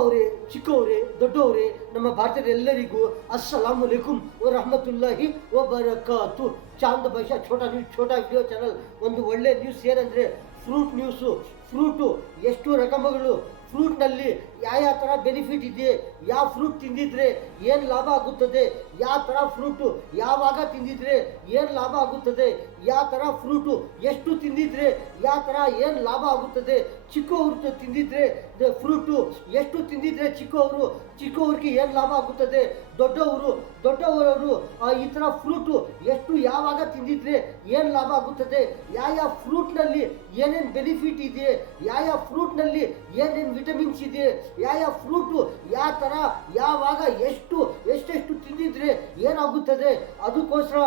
ಅವರೇ, ಚಿಕ್ಕವರೇ, ದೊಡ್ಡವರೇ, ನಮ್ಮ ಭಾರತದ ಎಲ್ಲರಿಗೂ ಅಸ್ಸಲಾಮು ಅಲೈಕುಂ ವ ರಹಮತುಲ್ಲಾಹಿ ವ ಬರಕಾತು. ಚಾಂದ್ ಭಾಷಾ ಛೋಟಾ ವಿಡಿಯೋ ಚಾನಲ್. ಒಂದು ಒಳ್ಳೆ ನ್ಯೂಸ್ ಏನಂದರೆ ಫ್ರೂಟ್ ನ್ಯೂಸು. ಫ್ರೂಟು ಎಷ್ಟು ರಕಮಗಳು, ಫ್ರೂಟ್ನಲ್ಲಿ ಯಾವ ಥರ ಬೆನಿಫಿಟ್ ಇದೆ, ಯಾವ ಫ್ರೂಟ್ ತಿಂದಿದ್ರೆ ಏನು ಲಾಭ ಆಗುತ್ತದೆ, ಯಾವ ಥರ ಫ್ರೂಟು ಯಾವಾಗ ತಿಂದಿದ್ರೆ ಏನು ಲಾಭ ಆಗುತ್ತದೆ, ಯಾವ ಥರ ಫ್ರೂಟು ಎಷ್ಟು ತಿಂದಿದ್ರೆ ಯಾವ ಥರ ಏನು ಲಾಭ ಆಗುತ್ತದೆ, ಚಿಕ್ಕವರು ತಿಂದಿದ್ರೆ ಫ್ರೂಟು ಎಷ್ಟು ತಿಂದಿದ್ರೆ ಚಿಕ್ಕವ್ರಿಗೆ ಏನು ಲಾಭ ಆಗುತ್ತದೆ, ದೊಡ್ಡವರು ಈ ಥರ ಫ್ರೂಟು ಎಷ್ಟು ಯಾವಾಗ ತಿಂದಿದ್ರೆ ಏನು ಲಾಭ ಆಗುತ್ತದೆ, ಯಾವ ಫ್ರೂಟ್ನಲ್ಲಿ ಏನೇನು ಬೆನಿಫಿಟ್ ಇದೆ, ಯಾವ ಫ್ರೂಟ್ನಲ್ಲಿ ಏನೇನು ವಿಟಮಿನ್ಸ್ ಇದೆ, ಯಾವ ಫ್ರೂಟು ಯಾವ ಥರ ಯಾವಾಗ ಎಷ್ಟೆಷ್ಟು ತಿಂದಿದ್ರೆ ಏನಾಗುತ್ತದೆ. ಅದಕ್ಕೋಸ್ಕರ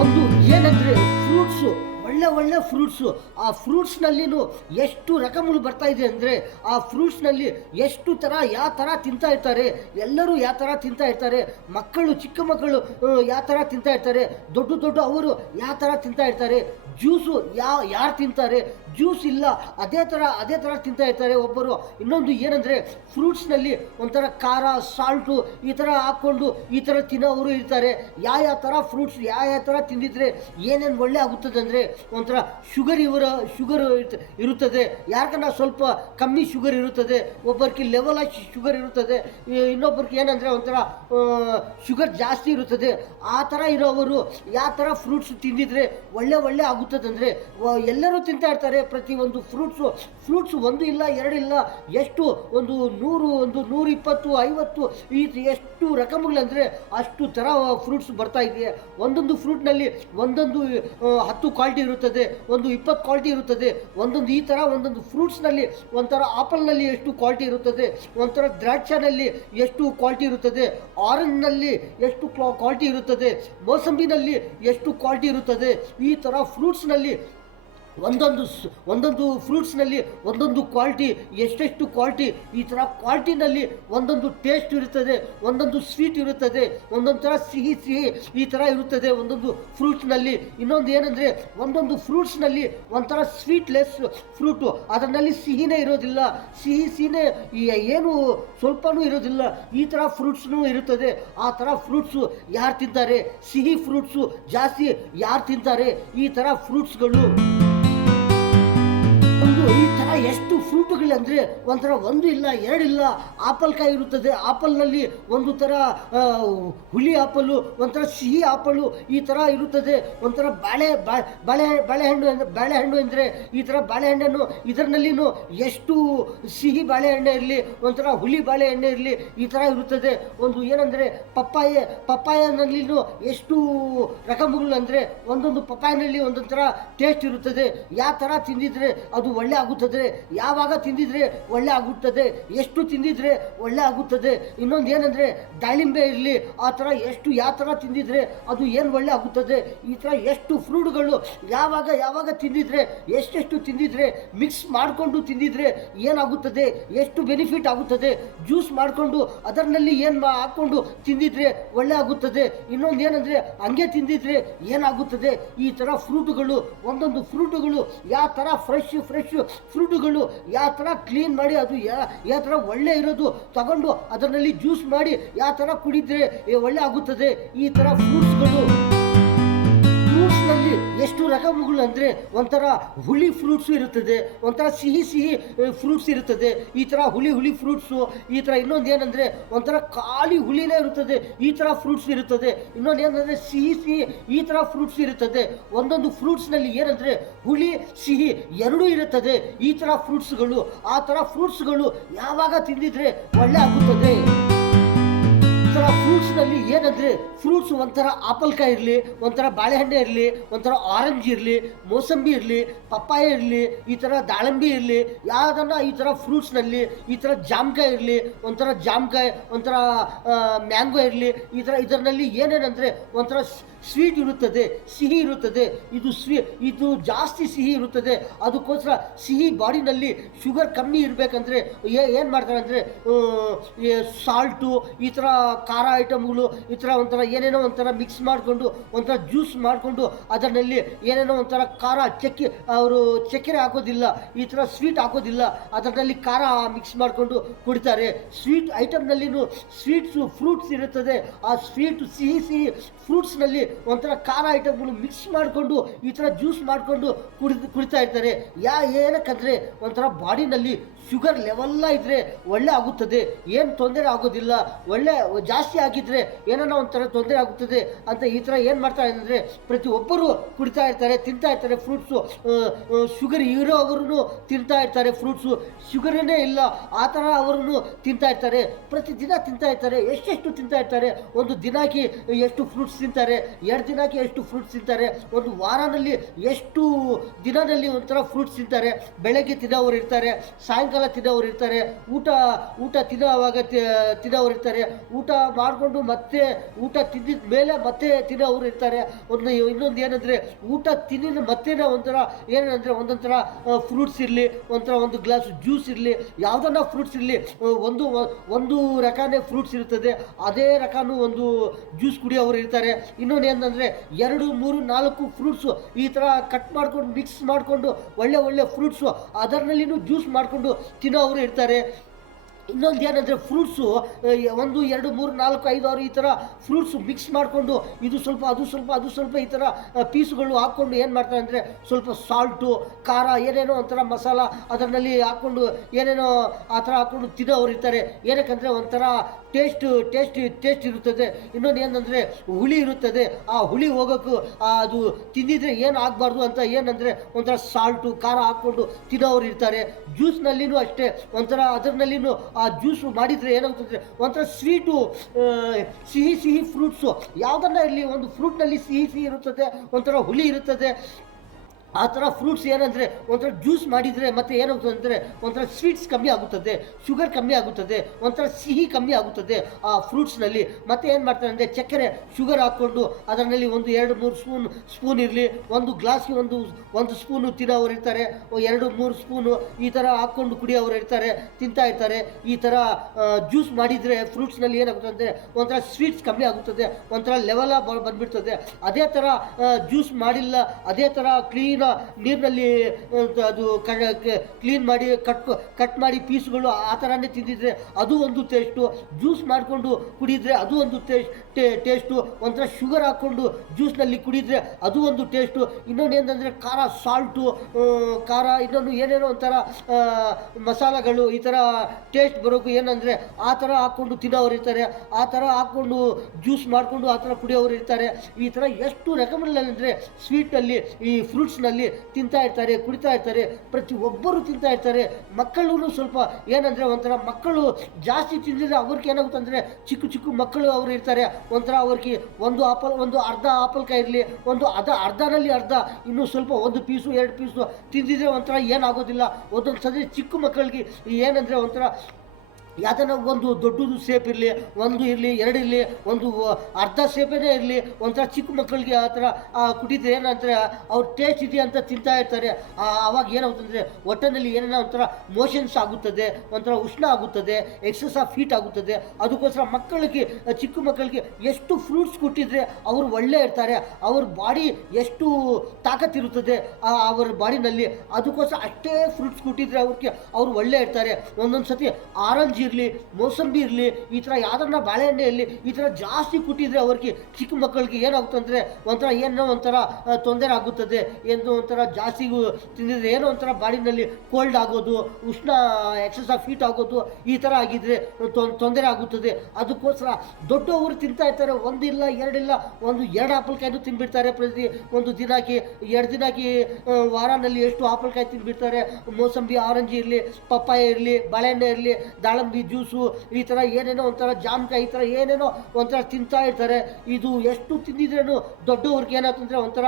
ಒಂದು ಏನಂದರೆ ಫ್ರೂಟ್ಸು, ಒಳ್ಳೆ ಫ್ರೂಟ್ಸು. ಆ ಫ್ರೂಟ್ಸ್ನಲ್ಲಿನೂ ಎಷ್ಟು ರಕಮಗಳು ಬರ್ತಾ ಇದೆ ಅಂದರೆ ಆ ಫ್ರೂಟ್ಸ್ನಲ್ಲಿ ಎಷ್ಟು ಥರ ಯಾವ ಥರ ತಿಂತಾ ಇರ್ತಾರೆ. ಎಲ್ಲರೂ ಯಾವ ಥರ ತಿಂತಾ ಇರ್ತಾರೆ. ಮಕ್ಕಳು, ಚಿಕ್ಕ ಮಕ್ಕಳು ಯಾವ ಥರ ತಿಂತಾ ಇರ್ತಾರೆ. ದೊಡ್ಡ ಅವರು ಯಾವ ಥರ ತಿಂತಾ ಇರ್ತಾರೆ. ಜ್ಯೂಸು ಯಾರು ತಿಂತಾರೆ, ಜ್ಯೂಸ್ ಇಲ್ಲ ಅದೇ ಥರ ತಿಂತಾ ಇರ್ತಾರೆ ಒಬ್ಬರು. ಇನ್ನೊಂದು ಏನಂದರೆ ಫ್ರೂಟ್ಸ್ನಲ್ಲಿ ಒಂಥರ ಖಾರ, ಸಾಲ್ಟು ಈ ಥರ ಹಾಕ್ಕೊಂಡು ಈ ಥರ ತಿನ್ನೋರು ಇರ್ತಾರೆ. ಯಾವ ಥರ ಫ್ರೂಟ್ಸ್ ಯಾವ ಥರ ತಿಂದಿದ್ರೆ ಏನೇನು ಒಳ್ಳೆ ಆಗುತ್ತದೆ ಅಂದರೆ ಒಂಥರ ಶುಗರ್ ಇರುತ್ತದೆ. ಯಾಕಂದ್ರೆ ಸ್ವಲ್ಪ ಕಮ್ಮಿ ಶುಗರ್ ಇರುತ್ತದೆ, ಒಬ್ಬರಿಗೆ ಲೆವೆಲ್ ಆಗಿ ಶುಗರ್ ಇರುತ್ತದೆ, ಇನ್ನೊಬ್ಬರಿಗೆ ಏನಂದರೆ ಒಂಥರ ಶುಗರ್ ಜಾಸ್ತಿ ಇರುತ್ತದೆ. ಆ ಥರ ಇರೋವರು ಯಾವ ಥರ ಫ್ರೂಟ್ಸ್ ತಿಂದಿದ್ರೆ ಒಳ್ಳೆ ಆಗುತ್ತದೆ ಅಂದರೆ ಎಲ್ಲರೂ ತಿಂತಾ ಇರ್ತಾರೆ. ಪ್ರತಿಯೊಂದು ಫ್ರೂಟ್ಸು ಒಂದು ಇಲ್ಲ ಎರಡು ಇಲ್ಲ, ಎಷ್ಟು ಒಂದು 100, 120, 50 ಎಷ್ಟು ರಕಮಗಳಂದರೆ ಅಷ್ಟು ಥರ ಫ್ರೂಟ್ಸ್ ಬರ್ತಾ ಇದೆ. ಒಂದೊಂದು ಫ್ರೂಟ್ನಲ್ಲಿ ಒಂದೊಂದು 10 ಕ್ವಾಲಿಟಿ ಇರುತ್ತದೆ, ಒಂದು 20 ಕ್ವಾಲಿಟಿ ಇರುತ್ತದೆ. ಒಂದೊಂದು ಈ ಥರ ಒಂದೊಂದು ಫ್ರೂಟ್ಸ್ನಲ್ಲಿ ಒಂಥರ ಆಪಲ್ನಲ್ಲಿ ಎಷ್ಟು ಕ್ವಾಲಿಟಿ ಇರುತ್ತದೆ, ಒಂಥರ ದ್ರಾಕ್ಷನಲ್ಲಿ ಎಷ್ಟು ಕ್ವಾಲಿಟಿ ಇರುತ್ತದೆ, ಆರೆಂಜ್ನಲ್ಲಿ ಎಷ್ಟು ಕ್ವಾಲಿಟಿ ಇರುತ್ತದೆ, ಮೋಸಂಬಿನಲ್ಲಿ ಎಷ್ಟು ಕ್ವಾಲಿಟಿ ಇರುತ್ತದೆ. ಈ ಥರ ಫ್ರೂಟ್ಸ್ನಲ್ಲಿ ಒಂದೊಂದು ಫ್ರೂಟ್ಸ್ನಲ್ಲಿ ಒಂದೊಂದು ಕ್ವಾಲಿಟಿ, ಎಷ್ಟೆಷ್ಟು ಕ್ವಾಲಿಟಿ, ಈ ಥರ ಕ್ವಾಲಿಟಿನಲ್ಲಿ ಒಂದೊಂದು ಟೇಸ್ಟ್ ಇರುತ್ತದೆ, ಒಂದೊಂದು ಸ್ವೀಟ್ ಇರುತ್ತದೆ, ಒಂದೊಂದು ಥರ ಸಿಹಿ ಈ ಥರ ಇರುತ್ತದೆ ಒಂದೊಂದು ಫ್ರೂಟ್ಸ್ನಲ್ಲಿ. ಇನ್ನೊಂದು ಏನಂದರೆ ಒಂದೊಂದು ಫ್ರೂಟ್ಸ್ನಲ್ಲಿ ಒಂಥರ ಸ್ವೀಟ್ಲೆಸ್ ಫ್ರೂಟು, ಅದರಲ್ಲಿ ಸಿಹಿನೇ ಇರೋದಿಲ್ಲ, ಸಿಹಿನೇ ಏನು ಸ್ವಲ್ಪನೂ ಇರೋದಿಲ್ಲ. ಈ ಥರ ಫ್ರೂಟ್ಸ್ನೂ ಇರುತ್ತದೆ. ಆ ಥರ ಫ್ರೂಟ್ಸು ಯಾರು ತಿಂತಾರೆ, ಸಿಹಿ ಫ್ರೂಟ್ಸು ಜಾಸ್ತಿ ಯಾರು ತಿಂತಾರೆ. ಈ ಥರ ಫ್ರೂಟ್ಸ್ಗಳು ಈ ಥರ ಎಷ್ಟು ಫ್ರೂಟುಗಳಂದರೆ ಒಂಥರ ಒಂದು ಇಲ್ಲ ಎರಡು ಇಲ್ಲ. ಆಪಲ್ಕಾಯಿ ಇರುತ್ತದೆ, ಆಪಲ್ನಲ್ಲಿ ಒಂದು ಥರ ಹುಳಿ ಆಪಲು, ಒಂಥರ ಸಿಹಿ ಆಪಲು ಈ ಥರ ಇರುತ್ತದೆ. ಒಂಥರ ಬಾಳೆಹಣ್ಣು ಅಂದರೆ ಈ ಥರ ಬಾಳೆಹಣ್ಣನ್ನು ಇದರಲ್ಲಿನೂ ಎಷ್ಟು ಸಿಹಿ ಬಾಳೆಹಣ್ಣೆ ಇರಲಿ, ಒಂಥರ ಹುಳಿ ಬಾಳೆಹಣ್ಣೆ ಇರಲಿ, ಈ ಥರ ಇರುತ್ತದೆ. ಒಂದು ಏನಂದರೆ ಪಪ್ಪಾಯನಲ್ಲಿನೂ ಎಷ್ಟು ರಕಮಗಳು ಅಂದರೆ ಒಂದೊಂದು ಪಪ್ಪಾಯನಲ್ಲಿ ಒಂದೊಂದು ಥರ ಟೇಸ್ಟ್ ಇರುತ್ತದೆ. ಯಾವ ಥರ ತಿಂದಿದ್ರೆ ಅದು ಒಳ್ಳೆ ಆಗುತ್ತದೆ, ಯಾವಾಗ ತಿಂದಿದ್ರೆ ಒಳ್ಳೆ ಆಗುತ್ತದೆ, ಎಷ್ಟು ತಿಂದಿದ್ರೆ ಒಳ್ಳೆ ಆಗುತ್ತದೆ. ಇನ್ನೊಂದು ಏನಂದರೆ ದಾಳಿಂಬೆ ಇರಲಿ, ಆ ಥರ ಯಾವ ಥರ ತಿಂದಿದ್ರೆ ಅದು ಏನು ಒಳ್ಳೆ ಆಗುತ್ತದೆ. ಈ ಥರ ಎಷ್ಟು ಫ್ರೂಟ್ಗಳು ಯಾವಾಗ ತಿಂದಿದ್ರೆ ಎಷ್ಟೆಷ್ಟು ತಿಂದಿದ್ರೆ ಮಿಕ್ಸ್ ಮಾಡಿಕೊಂಡು ತಿಂದಿದ್ರೆ ಏನಾಗುತ್ತದೆ, ಎಷ್ಟು ಬೆನಿಫಿಟ್ ಆಗುತ್ತದೆ. ಜ್ಯೂಸ್ ಮಾಡಿಕೊಂಡು ಅದರಲ್ಲಿ ಏನು ಹಾಕ್ಕೊಂಡು ತಿಂದಿದ್ರೆ ಒಳ್ಳೆ ಆಗುತ್ತದೆ. ಇನ್ನೊಂದು ಏನಂದರೆ ಹಂಗೆ ತಿಂದಿದ್ರೆ ಏನಾಗುತ್ತದೆ. ಈ ಥರ ಫ್ರೂಟುಗಳು ಒಂದೊಂದು ಫ್ರೂಟುಗಳು ಯಾವ ಥರ ಫ್ರೆಶ್ ಫ್ರೂಟುಗಳು ಯಾವ ಥರ ಕ್ಲೀನ್ ಮಾಡಿ ಅದು ಯಾವ ಥರ ಒಳ್ಳೆ ಇರೋದು ತಗೊಂಡು ಅದರಲ್ಲಿ ಜ್ಯೂಸ್ ಮಾಡಿ ಯಾವ ಥರ ಕುಡಿದ್ರೆ ಒಳ್ಳೆ ಆಗುತ್ತದೆ. ಈ ಥರ ಫ್ರೂಟ್ಸ್ನಲ್ಲಿ ಎಷ್ಟು ರಕಮಗಳು ಅಂದರೆ ಒಂಥರ ಹುಳಿ ಫ್ರೂಟ್ಸು ಇರುತ್ತದೆ, ಒಂಥರ ಸಿಹಿ ಫ್ರೂಟ್ಸ್ ಇರುತ್ತದೆ. ಈ ಥರ ಹುಳಿ ಫ್ರೂಟ್ಸು. ಈ ಥರ ಇನ್ನೊಂದು ಏನಂದರೆ ಒಂಥರ ಖಾಲಿ ಹುಳಿನೇ ಇರುತ್ತದೆ, ಈ ಥರ ಫ್ರೂಟ್ಸ್ ಇರುತ್ತದೆ. ಇನ್ನೊಂದು ಏನಂದರೆ ಸಿಹಿ ಈ ಥರ ಫ್ರೂಟ್ಸ್ ಇರುತ್ತದೆ. ಒಂದೊಂದು ಫ್ರೂಟ್ಸ್ನಲ್ಲಿ ಏನಂದರೆ ಹುಳಿ ಸಿಹಿ ಎರಡೂ ಇರುತ್ತದೆ. ಈ ಥರ ಫ್ರೂಟ್ಸ್ಗಳು, ಆ ಥರ ಫ್ರೂಟ್ಸ್ಗಳು ಯಾವಾಗ ತಿಂದಿದ್ರೆ ಒಳ್ಳೆ ಆಗುತ್ತದೆ. ಫ್ರೂಟ್ಸ್ನಲ್ಲಿ ಏನಂದರೆ ಫ್ರೂಟ್ಸ್ ಒಂಥರ ಆಪಲ್ಕಾಯಿ ಇರಲಿ, ಒಂಥರ ಬಾಳೆಹಣ್ಣೆ ಇರಲಿ, ಒಂಥರ ಆರೆಂಜ್ ಇರಲಿ, ಮೋಸಂಬಿ ಇರಲಿ, ಪಪ್ಪಾಯ ಇರಲಿ, ಈ ಥರ ದಾಳಿಂಬೆ ಇರಲಿ, ಯಾವುದನ್ನು ಈ ಥರ ಫ್ರೂಟ್ಸ್ನಲ್ಲಿ ಈ ಥರ ಜಾಮಕಾಯಿ ಇರಲಿ, ಒಂಥರ ಮ್ಯಾಂಗೋ ಇರಲಿ, ಈ ಥರ ಇದರಲ್ಲಿ ಏನೇನಂದರೆ ಒಂಥರ ಸ್ವೀಟ್ ಇರುತ್ತದೆ, ಸಿಹಿ ಇರುತ್ತದೆ. ಇದು ಜಾಸ್ತಿ ಸಿಹಿ ಇರುತ್ತದೆ. ಅದಕ್ಕೋಸ್ಕರ ಸಿಹಿ ಬಾಡಿನಲ್ಲಿ ಶುಗರ್ ಕಮ್ಮಿ ಇರಬೇಕಂದ್ರೆ ಏನು ಮಾಡ್ತಾರೆ ಅಂದರೆ ಸಾಲ್ಟು, ಈ ಥರ ಖಾರ ಐಟಮ್ಗಳು, ಈ ಥರ ಒಂಥರ ಏನೇನೋ ಒಂಥರ ಮಿಕ್ಸ್ ಮಾಡಿಕೊಂಡು ಒಂಥರ ಜ್ಯೂಸ್ ಮಾಡಿಕೊಂಡು ಅದರಲ್ಲಿ ಏನೇನೋ ಒಂಥರ ಖಾರ ಅವರು ಚಕ್ಕೆರೆ ಹಾಕೋದಿಲ್ಲ, ಈ ಥರ ಸ್ವೀಟ್ ಹಾಕೋದಿಲ್ಲ, ಅದರಲ್ಲಿ ಖಾರ ಮಿಕ್ಸ್ ಮಾಡಿಕೊಂಡು ಕುಡಿತಾರೆ. ಸ್ವೀಟ್ ಐಟಮ್ನಲ್ಲಿನೂ ಫ್ರೂಟ್ಸ್ ಇರುತ್ತದೆ. ಆ ಸಿಹಿ ಫ್ರೂಟ್ಸ್ನಲ್ಲಿ ಒಂಥರ ಖಾರ ಐಟಮ್ಗಳು ಮಿಕ್ಸ್ ಮಾಡಿಕೊಂಡು ಈ ಥರ ಜ್ಯೂಸ್ ಮಾಡಿಕೊಂಡು ಕುಡಿತಾ ಇರ್ತಾರೆ. ಏನಕ್ಕಂದರೆ ಒಂಥರ ಬಾಡಿನಲ್ಲಿ ಶುಗರ್ ಲೆವೆಲ್ಲ ಇದ್ದರೆ ಒಳ್ಳೆ ಆಗುತ್ತದೆ, ಏನು ತೊಂದರೆ ಆಗೋದಿಲ್ಲ. ಒಳ್ಳೆ ಜಾಸ್ತಿ ಆಗಿದ್ದರೆ ಏನೋ ಒಂಥರ ತೊಂದರೆ ಆಗುತ್ತದೆ ಅಂತ ಈ ಥರ ಏನು ಮಾಡ್ತಾರೆ ಅಂದರೆ ಪ್ರತಿಯೊಬ್ಬರು ಕುಡಿತಾ ಇರ್ತಾರೆ, ತಿಂತಾ ಇರ್ತಾರೆ. ಫ್ರೂಟ್ಸು ಶುಗರ್ ಇರೋವರು ತಿಂತಾ ಇರ್ತಾರೆ, ಫ್ರೂಟ್ಸು ಶುಗರೇ ಇಲ್ಲ ಆ ಥರ ಅವರು ತಿಂತಾ ಇರ್ತಾರೆ. ಪ್ರತಿದಿನ ತಿಂತಾ ಇರ್ತಾರೆ. ಎಷ್ಟು ತಿಂತಾ ಇರ್ತಾರೆ? ಒಂದು ದಿನಕ್ಕೆ ಎಷ್ಟು ಫ್ರೂಟ್ಸ್ ತಿಂತಾರೆ, 2 ದಿನಕ್ಕೆ ಎಷ್ಟು ಫ್ರೂಟ್ಸ್ ತಿಂತಾರೆ, ಒಂದು ವಾರದಲ್ಲಿ ಎಷ್ಟು ದಿನದಲ್ಲಿ ಒಂಥರ ಫ್ರೂಟ್ಸ್ ತಿಂತಾರೆ. ಬೆಳಗ್ಗೆ ತಿನ್ನೋರು ಇರ್ತಾರೆ, ಸಾಯಂಕಾಲ ತಿನ್ನೋರು ಇರ್ತಾರೆ, ಊಟ ತಿನ್ನೋವಾಗ ತಿನ್ನೋರು ಇರ್ತಾರೆ, ಊಟ ಮಾಡಿಕೊಂಡು ಮತ್ತೆ ಊಟ ತಿಂದಿದ ಮೇಲೆ ಮತ್ತೆ ತಿನ್ನೋರು ಇರ್ತಾರೆ. ಇನ್ನೊಂದು ಏನಂದರೆ ಊಟ ತಿನ್ನಿದ ಮತ್ತೇನೆ ಒಂಥರ ಏನಂದರೆ ಒಂದೊಂಥರ ಫ್ರೂಟ್ಸ್ ಇರಲಿ, ಒಂದು ಗ್ಲಾಸ್ ಜ್ಯೂಸ್ ಇರಲಿ, ಯಾವುದನ್ನ ಫ್ರೂಟ್ಸ್ ಇರಲಿ, ಒಂದು ರಕನೇ ಫ್ರೂಟ್ಸ್ ಇರ್ತದೆ, ಅದೇ ರಕನೂ ಒಂದು ಜ್ಯೂಸ್ ಕುಡಿಯೋರು ಇರ್ತಾರೆ. ಇನ್ನೊಂದು ಏನಂದರೆ 2, 3, 4 ಫ್ರೂಟ್ಸು ಈ ಥರ ಕಟ್ ಮಾಡ್ಕೊಂಡು ಮಿಕ್ಸ್ ಮಾಡಿಕೊಂಡು ಒಳ್ಳೆ ಫ್ರೂಟ್ಸು ಅದರಲ್ಲಿನೂ ಜ್ಯೂಸ್ ಮಾಡಿಕೊಂಡು ತಿನ್ನೋರು ಇರ್ತಾರೆ. ಇನ್ನೊಂದು ಏನಂದರೆ ಫ್ರೂಟ್ಸು 1, 2, 3, 4, 5, 6 ಈ ಥರ ಫ್ರೂಟ್ಸು ಮಿಕ್ಸ್ ಮಾಡಿಕೊಂಡು ಇದು ಸ್ವಲ್ಪ ಅದು ಸ್ವಲ್ಪ ಈ ಥರ ಪೀಸ್ಗಳು ಹಾಕ್ಕೊಂಡು ಏನು ಮಾಡ್ತಾರೆ ಅಂದರೆ ಸ್ವಲ್ಪ ಸಾಲ್ಟು, ಖಾರ, ಏನೇನೋ ಒಂಥರ ಮಸಾಲ ಅದರಲ್ಲಿ ಹಾಕ್ಕೊಂಡು ಏನೇನೋ ಆ ಥರ ಹಾಕ್ಕೊಂಡು ತಿನ್ನೋರು ಇರ್ತಾರೆ. ಏನಕ್ಕಂದರೆ ಒಂಥರ ಟೇಸ್ಟ್ ಇರುತ್ತದೆ. ಇನ್ನೊಂದು ಏನಂದರೆ ಹುಳಿ ಇರುತ್ತದೆ. ಆ ಹುಳಿ ಹೋಗೋಕ್ಕೂ ಅದು ತಿಂದಿದ್ರೆ ಏನು ಆಗಬಾರ್ದು ಅಂತ ಏನಂದರೆ ಒಂಥರ ಸಾಲ್ಟು, ಖಾರ ಹಾಕ್ಕೊಂಡು ತಿನ್ನೋರು ಇರ್ತಾರೆ. ಜ್ಯೂಸ್ನಲ್ಲಿನೂ ಅಷ್ಟೇ ಒಂಥರ ಅದರಲ್ಲಿನೂ ಆ ಜ್ಯೂಸು ಮಾಡಿದರೆ ಏನಾಗ್ತದೆ ಒಂಥರ ಸ್ವೀಟು, ಸಿಹಿ ಫ್ರೂಟ್ಸು ಯಾವುದನ್ನ ಇರಲಿ, ಒಂದು ಫ್ರೂಟ್ನಲ್ಲಿ ಸಿಹಿ ಇರುತ್ತದೆ, ಒಂಥರ ಹುಳಿ ಇರುತ್ತದೆ. ಆ ಥರ ಫ್ರೂಟ್ಸ್ ಏನಂದರೆ ಒಂಥರ ಜ್ಯೂಸ್ ಮಾಡಿದರೆ ಮತ್ತೆ ಏನಾಗ್ತದೆ ಅಂದರೆ ಒಂಥರ ಸ್ವೀಟ್ಸ್ ಕಮ್ಮಿ ಆಗುತ್ತದೆ, ಶುಗರ್ ಕಮ್ಮಿ ಆಗುತ್ತದೆ, ಒಂಥರ ಸಿಹಿ ಕಮ್ಮಿ ಆಗುತ್ತದೆ ಆ ಫ್ರೂಟ್ಸ್ನಲ್ಲಿ. ಮತ್ತೆ ಏನು ಮಾಡ್ತಾರೆ ಅಂದರೆ ಚಕ್ಕೆರೆ, ಶುಗರ್ ಹಾಕ್ಕೊಂಡು ಅದರಲ್ಲಿ 1, 2, 3 ಸ್ಪೂನ್ ಇರಲಿ, ಒಂದು ಗ್ಲಾಸ್ಗೆ ಒಂದು ಸ್ಪೂನು ತಿನ್ನೋರು ಇರ್ತಾರೆ, 2, 3 ಸ್ಪೂನು ಈ ಥರ ಹಾಕ್ಕೊಂಡು ಕುಡಿಯೋರು ಇರ್ತಾರೆ, ತಿಂತಾ ಇರ್ತಾರೆ. ಈ ಥರ ಜ್ಯೂಸ್ ಮಾಡಿದರೆ ಫ್ರೂಟ್ಸ್ನಲ್ಲಿ ಏನಾಗುತ್ತೆ ಅಂದರೆ ಒಂಥರ ಸ್ವೀಟ್ಸ್ ಕಮ್ಮಿ ಆಗುತ್ತದೆ, ಒಂಥರ ಲೆವೆಲ ಬಂದುಬಿಡ್ತದೆ. ಅದೇ ಥರ ಜ್ಯೂಸ್ ಮಾಡಿಲ್ಲ, ಅದೇ ಥರ ನೀರಿನಲ್ಲಿ ಅದು ಕ್ಲೀನ್ ಮಾಡಿ ಕಟ್ ಮಾಡಿ ಪೀಸ್ಗಳು ಆ ಥರನೇ ತಿಂದಿದ್ರೆ ಅದು ಒಂದು ಟೇಸ್ಟು. ಜ್ಯೂಸ್ ಮಾಡಿಕೊಂಡು ಕುಡಿದರೆ ಅದು ಒಂದು ಟೇಸ್ಟು. ಒಂಥರ ಶುಗರ್ ಹಾಕ್ಕೊಂಡು ಜ್ಯೂಸ್ನಲ್ಲಿ ಕುಡಿದರೆ ಅದು ಒಂದು ಟೇಸ್ಟು. ಇನ್ನೊಂದು ಏನಂದರೆ ಸಾಲ್ಟು, ಖಾರ, ಇನ್ನೊಂದು ಏನೇನೋ ಒಂಥರ ಮಸಾಲೆಗಳು ಈ ಥರ ಟೇಸ್ಟ್ ಬರೋಕು ಏನಂದರೆ ಆ ಥರ ಹಾಕ್ಕೊಂಡು ತಿನ್ನೋರು ಇರ್ತಾರೆ, ಆ ಥರ ಹಾಕ್ಕೊಂಡು ಜ್ಯೂಸ್ ಮಾಡಿಕೊಂಡು ಆ ಥರ ಕುಡಿಯೋರು ಇರ್ತಾರೆ. ಈ ಥರ ಎಷ್ಟು ರೆಕಮೆಂಡಲ್ಲಿ ಸ್ವೀಟ್ನಲ್ಲಿ ಈ ಫ್ರೂಟ್ಸ್ನಲ್ಲಿ ತಿಂತಾ ಇರ್ತಾರೆ, ಕುಡಿತಾ ಇರ್ತಾರೆ. ಪ್ರತಿಯೊಬ್ಬರು ತಿಂತಾ ಇರ್ತಾರೆ. ಮಕ್ಕಳು ಸ್ವಲ್ಪ ಏನಂದರೆ ಒಂಥರ ಮಕ್ಕಳು ಜಾಸ್ತಿ ತಿಂದಿದ್ರೆ ಅವ್ರಿಗೆ ಏನಾಗುತ್ತೆ ಅಂದರೆ ಚಿಕ್ಕ ಮಕ್ಕಳು ಅವರು ಇರ್ತಾರೆ, ಒಂಥರ ಅವ್ರಿಗೆ ಒಂದು ಅರ್ಧ ಆಪಲ್ಕಾಯಿ ಇರಲಿ, ಅರ್ಧನಲ್ಲಿ ಅರ್ಧ ಇನ್ನೂ ಸ್ವಲ್ಪ 1 ಪೀಸು 2 ಪೀಸು ತಿಂದಿದ್ರೆ ಒಂಥರ ಏನಾಗೋದಿಲ್ಲ. ಒಂದೊಂದು ಸರಿ ಚಿಕ್ಕ ಮಕ್ಕಳಿಗೆ ಏನಂದರೆ ಒಂಥರ ಯಾವ್ದನ್ನ ಒಂದು ದೊಡ್ಡದು ಸೇಪ್ ಇರಲಿ, 1 ಇರಲಿ, 2 ಇರಲಿ, ಒಂದು ಅರ್ಧ ಸೇಪೇ ಇರಲಿ, ಒಂಥರ ಚಿಕ್ಕ ಮಕ್ಕಳಿಗೆ ಆ ಥರ ಕುಡಿದ್ರೆ ಏನಂದರೆ ಅವ್ರು ಟೇಸ್ಟ್ ಇದೆಯಾ ಅಂತ ತಿಂತಾ ಇರ್ತಾರೆ. ಆವಾಗ ಏನಾಗುತ್ತಂದರೆ ಹೊಟ್ಟೆನಲ್ಲಿ ಏನೇನೋ ಒಂಥರ ಮೋಷನ್ಸ್ ಆಗುತ್ತದೆ, ಒಂಥರ ಉಷ್ಣ ಆಗುತ್ತದೆ, ಎಕ್ಸಸ್ ಆಫ್ ಹೀಟ್ ಆಗುತ್ತದೆ. ಅದಕ್ಕೋಸ್ಕರ ಚಿಕ್ಕ ಮಕ್ಕಳಿಗೆ ಎಷ್ಟು ಫ್ರೂಟ್ಸ್ ಕೊಟ್ಟಿದ್ರೆ ಅವರು ಒಳ್ಳೆ ಇರ್ತಾರೆ, ಅವ್ರ ಬಾಡಿ ಎಷ್ಟು ತಾಕತ್ತಿರುತ್ತದೆ ಅವರ ಬಾಡಿನಲ್ಲಿ. ಅದಕ್ಕೋಸ್ಕರ ಅಷ್ಟೇ ಫ್ರೂಟ್ಸ್ ಕೊಟ್ಟಿದ್ರೆ ಅವ್ರು ಒಳ್ಳೆ ಇರ್ತಾರೆ. ಒಂದೊಂದು ಸತಿ ಆರೆಂಜ್ ಇರಲಿ, ಮೋಸಂಬಿ ಇರಲಿ, ಈ ಥರ ಯಾವ್ದನ್ನ ಬಾಳೆಹಣ್ಣೆ ಇರಲಿ, ಈ ಥರ ಜಾಸ್ತಿ ಕೊಟ್ಟಿದ್ರೆ ಅವ್ರಿಗೆ ಚಿಕ್ಕ ಮಕ್ಕಳಿಗೆ ಏನಾಗುತ್ತೆ ಅಂದರೆ ಒಂಥರ ತೊಂದರೆ ಆಗುತ್ತದೆ. ಒಂಥರ ಜಾಸ್ತಿ ತಿಂದಿದ್ರೆ ಏನೋ ಒಂಥರ ಬಾಡಿನಲ್ಲಿ ಕೋಲ್ಡ್ ಆಗೋದು, ಉಷ್ಣ ಎಕ್ಸಸ್ ಆಫ್ ಹೀಟ್ ಆಗೋದು, ಈ ಥರ ಆಗಿದ್ರೆ ತೊಂದರೆ ಆಗುತ್ತದೆ. ಅದಕ್ಕೋಸ್ಕರ ದೊಡ್ಡವರು ತಿಂತಾ ಇರ್ತಾರೆ. 1 ಇಲ್ಲ 2 ಇಲ್ಲ, 2 ಆಪಲ್ಕಾಯಿನೂ ತಿನ್ಬಿಡ್ತಾರೆ. ಒಂದು ದಿನಕ್ಕೆ 2 ದಿನಕ್ಕೆ ವಾರನಲ್ಲಿ ಎಷ್ಟು ಆಪಲ್ಕಾಯಿ ತಿನ್ಬಿಡ್ತಾರೆ. ಮೋಸಂಬಿ, ಆರೆಂಜ್ ಇರಲಿ, ಪಪ್ಪಾಯ ಇರಲಿ, ಬಾಳೆಹಣ್ಣೆ ಇರಲಿ, ದಾಳಂಬೆ ದಾಳಿಂಬೆ ಜ್ಯೂಸು, ಈ ಥರ ಏನೇನೋ ಒಂಥರ ಜಾಮಕಾಯಿ, ಈ ಥರ ಏನೇನೋ ಒಂಥರ ತಿಂತಾ ಇರ್ತಾರೆ. ಇದು ಎಷ್ಟು ತಿಂದಿದ್ರೇನು ದೊಡ್ಡವ್ರಿಗೆ ಏನಾಗ್ತಂದರೆ ಒಂಥರ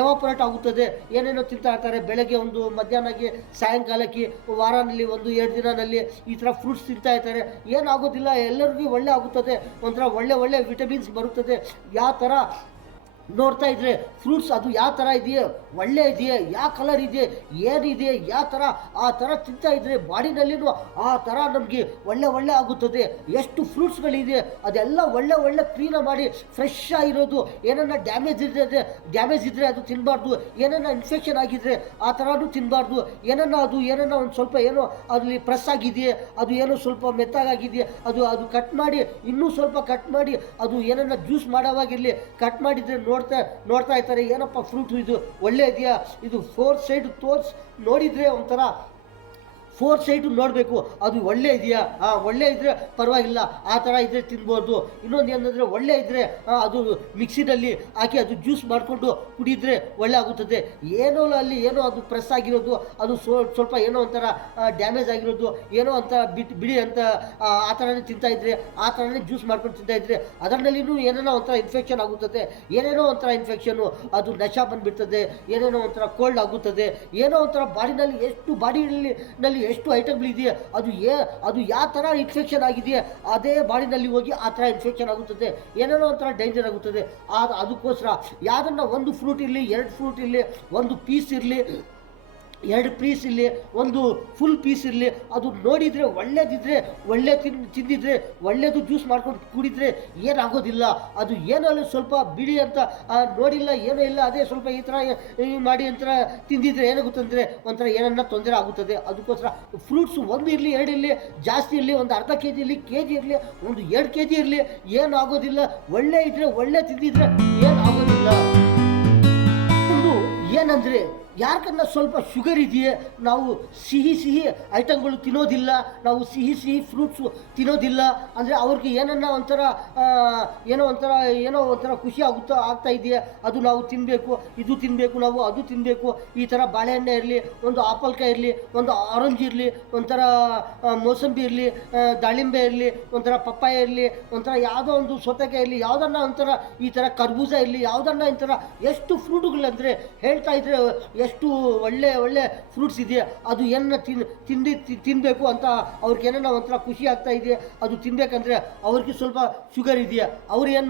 ಎವಾಪರೇಟ್ ಆಗುತ್ತದೆ. ಏನೇನೋ ತಿಂತಾ ಇರ್ತಾರೆ, ಬೆಳಗ್ಗೆ ಒಂದು, ಮಧ್ಯಾಹ್ನಕ್ಕೆ, ಸಾಯಂಕಾಲಕ್ಕೆ, ವಾರನಲ್ಲಿ ಒಂದು 2 ದಿನದಲ್ಲಿ ಈ ಥರ ಫ್ರೂಟ್ಸ್ ತಿಂತಾ ಇರ್ತಾರೆ. ಏನಾಗೋದಿಲ್ಲ, ಎಲ್ಲರಿಗೂ ಒಳ್ಳೆ ಆಗುತ್ತದೆ, ಒಂಥರ ಒಳ್ಳೆ ವಿಟಮಿನ್ಸ್ ಬರುತ್ತದೆ. ಯಾವ ಥರ ನೋಡ್ತಾ ಇದ್ರೆ ಫ್ರೂಟ್ಸ್ ಅದು ಯಾವ ಥರ ಇದೆಯೇ, ಒಳ್ಳೆ ಇದೆಯೇ, ಯಾವ ಕಲರ್ ಇದೆ, ಏನಿದೆ, ಯಾವ ಥರ ಆ ಥರ ತಿಂತಾ ಇದ್ರೆ ಬಾಡಿನಲ್ಲಿನೂ ಆ ಥರ ನಮಗೆ ಒಳ್ಳೆ ಆಗುತ್ತದೆ. ಎಷ್ಟು ಫ್ರೂಟ್ಸ್ಗಳಿದೆ ಅದೆಲ್ಲ ಒಳ್ಳೆ ಕ್ಲೀನ ಮಾಡಿ ಫ್ರೆಶ್ ಆಗಿರೋದು. ಏನನ್ನ ಡ್ಯಾಮೇಜ್ ಇದ್ದರೆ ಅದು ತಿನ್ನಬಾರ್ದು. ಏನನ್ನ ಇನ್ಫೆಕ್ಷನ್ ಆಗಿದ್ರೆ ಆ ಥರನೂ ತಿನ್ನಬಾರ್ದು. ಏನನ್ನ ಒಂದು ಸ್ವಲ್ಪ ಏನೋ ಅಲ್ಲಿ ಪ್ರೆಸ್ ಆಗಿದೆಯೇ, ಅದು ಏನೋ ಸ್ವಲ್ಪ ಮೆತ್ತಾಗಿದೆಯೇ, ಅದು ಕಟ್ ಮಾಡಿ, ಇನ್ನೂ ಸ್ವಲ್ಪ ಕಟ್ ಮಾಡಿ, ಅದು ಏನನ್ನ ಜ್ಯೂಸ್ ಮಾಡೋವಾಗಿರಲಿ ಕಟ್ ಮಾಡಿದರೆ ನೋಡ್ತಾ ಇರ್ತಾರೆ, ಏನಪ್ಪ ಫ್ರೂಟ್ ಇದು ಒಳ್ಳೆ ಇದೆಯಾ, ಇದು 4 ಸೈಡ್ ನೋಡಿದರೆ ಒಂಥರ 4 ಸೈಡು ನೋಡಬೇಕು, ಅದು ಒಳ್ಳೆ ಇದೆಯಾ, ಒಳ್ಳೆ ಇದ್ದರೆ ಪರವಾಗಿಲ್ಲ, ಆ ಥರ ಇದ್ದರೆ ತಿನ್ಬೋದು. ಇನ್ನೊಂದು ಏನಂದರೆ ಒಳ್ಳೆ ಇದ್ದರೆ ಅದು ಮಿಕ್ಸಿನಲ್ಲಿ ಹಾಕಿ ಅದು ಜ್ಯೂಸ್ ಮಾಡಿಕೊಂಡು ಕುಡಿದ್ರೆ ಒಳ್ಳೆ ಆಗುತ್ತದೆ. ಏನೋ ಏನೋ ಅದು ಪ್ರೆಸ್ ಆಗಿರೋದು, ಅದು ಸ್ವಲ್ಪ ಏನೋ ಒಂಥರ ಡ್ಯಾಮೇಜ್ ಆಗಿರೋದು, ಏನೋ ಅಂತ ಬಿಡಿ ಅಂತ ಆ ಥರನೇ ತಿಂತಾಯಿದ್ರೆ, ಆ ಥರನೇ ಜ್ಯೂಸ್ ಮಾಡ್ಕೊಂಡು ತಿಂತಾಯಿದ್ರೆ ಅದರಲ್ಲಿನೂ ಏನೇನೋ ಒಂಥರ ಇನ್ಫೆಕ್ಷನ್ ಆಗುತ್ತದೆ. ಏನೇನೋ ಒಂಥರ ಇನ್ಫೆಕ್ಷನ್ನು, ಅದು ನಶ ಬಂದುಬಿಡ್ತದೆ, ಏನೇನೋ ಒಂಥರ ಕೋಲ್ಡ್ ಆಗುತ್ತದೆ, ಏನೋ ಒಂಥರ ಬಾಡಿನಲ್ಲಿ ಎಷ್ಟು ಐಟಮ್ಗಳಿದೆಯೇ, ಅದು ಯಾವ ಥರ ಇನ್ಫೆಕ್ಷನ್ ಆಗಿದೆಯೇ ಅದೇ ಬಾಡಿನಲ್ಲಿ ಹೋಗಿ ಆ ಥರ ಇನ್ಫೆಕ್ಷನ್ ಆಗುತ್ತದೆ. ಏನೇನೋ ಒಂಥರ ಡೇಂಜರ್ ಆಗುತ್ತದೆ. ಅದಕ್ಕೋಸ್ಕರ ಯಾವುದನ್ನು, ಒಂದು ಫ್ರೂಟ್ ಇರಲಿ, 2 ಫ್ರೂಟ್ ಇರಲಿ, ಒಂದು ಪೀಸ್ ಇರಲಿ, 2 ಪೀಸ್ ಇರಲಿ, ಒಂದು ಫುಲ್ ಪೀಸ್ ಇರಲಿ, ಅದು ನೋಡಿದರೆ ಒಳ್ಳೇದಿದ್ರೆ, ತಿಂದಿದ್ರೆ ಒಳ್ಳೇದು ಜ್ಯೂಸ್ ಮಾಡ್ಕೊಂಡು ಕುಡಿದ್ರೆ ಏನಾಗೋದಿಲ್ಲ. ಅದು ಏನೋ ಸ್ವಲ್ಪ ಬಿಡಿ ಅಂತ ನೋಡಿಲ್ಲ, ಏನೋ ಇಲ್ಲ, ಅದೇ ಸ್ವಲ್ಪ ಈ ಥರ ಮಾಡಿ ಅಂತ ತಿಂದಿದ್ರೆ ಏನಾಗುತ್ತಂದರೆ ಒಂಥರ ಏನನ್ನ ತೊಂದರೆ ಆಗುತ್ತದೆ. ಅದಕ್ಕೋಸ್ಕರ ಫ್ರೂಟ್ಸ್ 1 ಇರಲಿ, 2 ಇರಲಿ, ಜಾಸ್ತಿ ಇರಲಿ, ಒಂದು ಅರ್ಧ kg ಇರಲಿ, kg ಇರಲಿ, ಒಂದು 2 kg ಇರಲಿ, ಏನಾಗೋದಿಲ್ಲ. ಒಳ್ಳೆ ಇದ್ದರೆ, ಒಳ್ಳೆ ತಿಂದಿದ್ರೆ ಏನಾಗೋದಿಲ್ಲ. ಒಂದು ಏನಂದರೆ ಯಾಕನ್ನ ಸ್ವಲ್ಪ ಶುಗರ್ ಇದೆಯೇ, ನಾವು ಸಿಹಿ ಐಟಮ್ಗಳು ತಿನ್ನೋದಿಲ್ಲ, ನಾವು ಸಿಹಿ ಫ್ರೂಟ್ಸು ತಿನ್ನೋದಿಲ್ಲ ಅಂದರೆ ಅವ್ರಿಗೆ ಏನೋ ಒಂಥರ ಖುಷಿ ಆಗ್ತಾ ಇದೆಯಾ, ಅದು ನಾವು ತಿನ್ನಬೇಕು, ಇದು ತಿನ್ನಬೇಕು, ನಾವು ಅದು ತಿನ್ನಬೇಕು. ಈ ಥರ ಬಾಳೆಹಣ್ಣೆ ಇರಲಿ, ಒಂದು ಆಪಲ್ಕಾಯಿ ಇರಲಿ, ಒಂದು ಆರೆಂಜ್ ಇರಲಿ, ಒಂಥರ ಮೋಸಂಬಿ ಇರಲಿ, ದಾಳಿಂಬೆ ಇರಲಿ, ಒಂಥರ ಪಪ್ಪಾಯ ಇರಲಿ, ಒಂಥರ ಯಾವುದೋ ಒಂದು ಸೌತೆಕಾಯಿ ಇರಲಿ, ಯಾವುದನ್ನ ಒಂಥರ ಈ ಥರ ಕರ್ಬೂಜ ಇರಲಿ, ಯಾವುದನ್ನ ಈ ಥರ ಎಷ್ಟು ಫ್ರೂಟುಗಳಂದರೆ ಹೇಳ್ತಾ ಇದ್ರೆ ಎಷ್ಟು ಒಳ್ಳೆ ಫ್ರೂಟ್ಸ್ ಇದೆಯಾ, ಅದು ಏನನ್ನ ತಿನ್ನಬೇಕು ಅಂತ ಅವ್ರಿಗೆ ಏನನ್ನ ಒಂಥರ ಖುಷಿ ಆಗ್ತಾ ಇದೆ, ಅದು ತಿನ್ನಬೇಕಂದ್ರೆ ಅವ್ರಿಗೆ ಸ್ವಲ್ಪ ಶುಗರ್ ಇದೆಯಾ, ಅವ್ರು ಏನು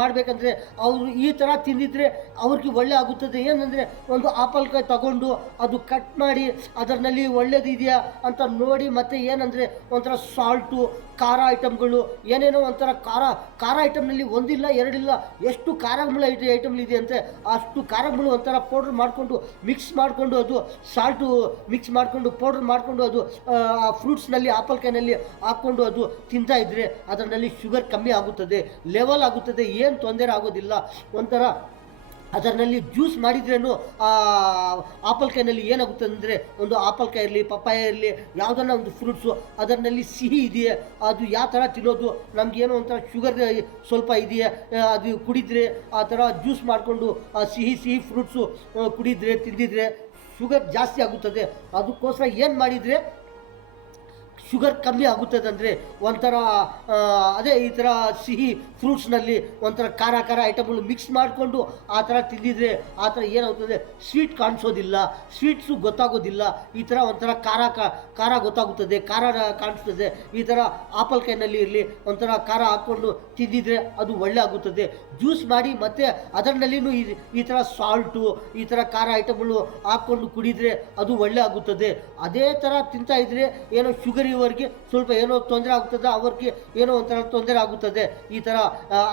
ಮಾಡಬೇಕಂದ್ರೆ ಅವರು ಈ ಥರ ತಿಂದಿದ್ರೆ ಅವ್ರಿಗೆ ಒಳ್ಳೆ ಆಗುತ್ತದೆ. ಏನಂದರೆ ಒಂದು ಆಪಲ್ಕಾಯಿ ತಗೊಂಡು ಅದು ಕಟ್ ಮಾಡಿ ಅದರಲ್ಲಿ ಒಳ್ಳೇದಿದೆಯಾ ಅಂತ ನೋಡಿ, ಮತ್ತು ಏನಂದರೆ ಒಂಥರ ಸಾಲ್ಟು, ಖಾರ ಐಟಮ್ಗಳು, ಏನೇನೋ ಒಂಥರ ಖಾರ ಐಟಮ್ನಲ್ಲಿ 1 ಇಲ್ಲ 2 ಇಲ್ಲ, ಎಷ್ಟು ಖಾರಗಳು ಐಟಮ್ಗಳಿದೆ ಅಂತೆ ಅಷ್ಟು ಖಾರಗಳು ಒಂಥರ ಪೌಡ್ರ್ ಮಾಡಿಕೊಂಡು ಮಿಕ್ಸ್ ಮಾಡಿಕೊಂಡು, ಅದು ಸಾಲ್ಟು ಮಿಕ್ಸ್ ಮಾಡಿಕೊಂಡು ಪೌಡ್ರ್ ಮಾಡಿಕೊಂಡು ಅದು ಆ ಫ್ರೂಟ್ಸ್ನಲ್ಲಿ, ಆಪಲ್ಕಾಯಿನಲ್ಲಿ ಹಾಕ್ಕೊಂಡು ಅದು ತಿಂತಾ ಇದ್ದರೆ ಅದರಲ್ಲಿ ಶುಗರ್ ಕಮ್ಮಿ ಆಗುತ್ತದೆ, ಲೆವೆಲ್ ಆಗುತ್ತದೆ, ಏನು ತೊಂದರೆ ಆಗೋದಿಲ್ಲ. ಒಂಥರ ಅದರಲ್ಲಿ ಜ್ಯೂಸ್ ಮಾಡಿದ್ರೇನು ಆಪಲ್ಕಾಯಿನಲ್ಲಿ ಏನಾಗುತ್ತೆ ಅಂದರೆ, ಒಂದು ಆಪಲ್ಕಾಯಿ ಇರಲಿ, ಪಪ್ಪಾಯ ಇರಲಿ, ಯಾವುದನ್ನ ಒಂದು ಫ್ರೂಟ್ಸು ಅದರಲ್ಲಿ ಸಿಹಿ ಇದೆಯೇ, ಅದು ಯಾವ ಥರ ತಿನ್ನೋದು, ನಮಗೇನೋ ಒಂಥರ ಶುಗರ್ ಸ್ವಲ್ಪ ಇದೆಯೇ, ಅದು ಕುಡಿದ್ರೆ ಆ ಥರ ಜ್ಯೂಸ್ ಮಾಡಿಕೊಂಡು ಆ ಸಿಹಿ ಫ್ರೂಟ್ಸು ತಿಂದಿದ್ರೆ ಶುಗರ್ ಜಾಸ್ತಿ ಆಗುತ್ತದೆ. ಅದಕ್ಕೋಸ್ಕರ ಏನು ಮಾಡಿದರೆ ಶುಗರ್ ಕಮ್ಮಿ ಆಗುತ್ತದೆ ಅಂದರೆ ಒಂಥರ ಅದೇ ಈ ಥರ ಸಿಹಿ ಫ್ರೂಟ್ಸ್ನಲ್ಲಿ ಒಂಥರ ಖಾರ ಐಟಮ್ಗಳು ಮಿಕ್ಸ್ ಮಾಡಿಕೊಂಡು ಆ ಥರ ತಿಂದಿದ್ರೆ ಆ ಥರ ಏನಾಗುತ್ತದೆ, ಸ್ವೀಟ್ ಕಾಣಿಸೋದಿಲ್ಲ, ಸ್ವೀಟ್ಸು ಗೊತ್ತಾಗೋದಿಲ್ಲ. ಈ ಥರ ಒಂಥರ ಖಾರ ಗೊತ್ತಾಗುತ್ತದೆ, ಖಾರ ಕಾಣಿಸ್ತದೆ. ಈ ಥರ ಆಪಲ್ಕಾಯಿನಲ್ಲಿ ಇರಲಿ ಒಂಥರ ಖಾರ ಹಾಕ್ಕೊಂಡು ತಿಂದಿದ್ರೆ ಅದು ಒಳ್ಳೆ ಆಗುತ್ತದೆ. ಜ್ಯೂಸ್ ಮಾಡಿ ಮತ್ತು ಅದರಲ್ಲಿನೂ ಈ ಥರ ಸಾಲ್ಟು, ಈ ಥರ ಖಾರ ಐಟಮ್ಗಳು ಹಾಕ್ಕೊಂಡು ಕುಡಿದರೆ ಅದು ಒಳ್ಳೆ ಆಗುತ್ತದೆ. ಅದೇ ಥರ ತಿಂತಾ ಇದ್ದರೆ ಏನೋ ಶುಗರ್ ಇವರಿಗೆ ಸ್ವಲ್ಪ ಏನೋ ತೊಂದರೆ ಆಗುತ್ತದೆ, ಅವ್ರಿಗೆ ಏನೋ ಒಂಥರ ತೊಂದರೆ ಆಗುತ್ತದೆ. ಈ ಥರ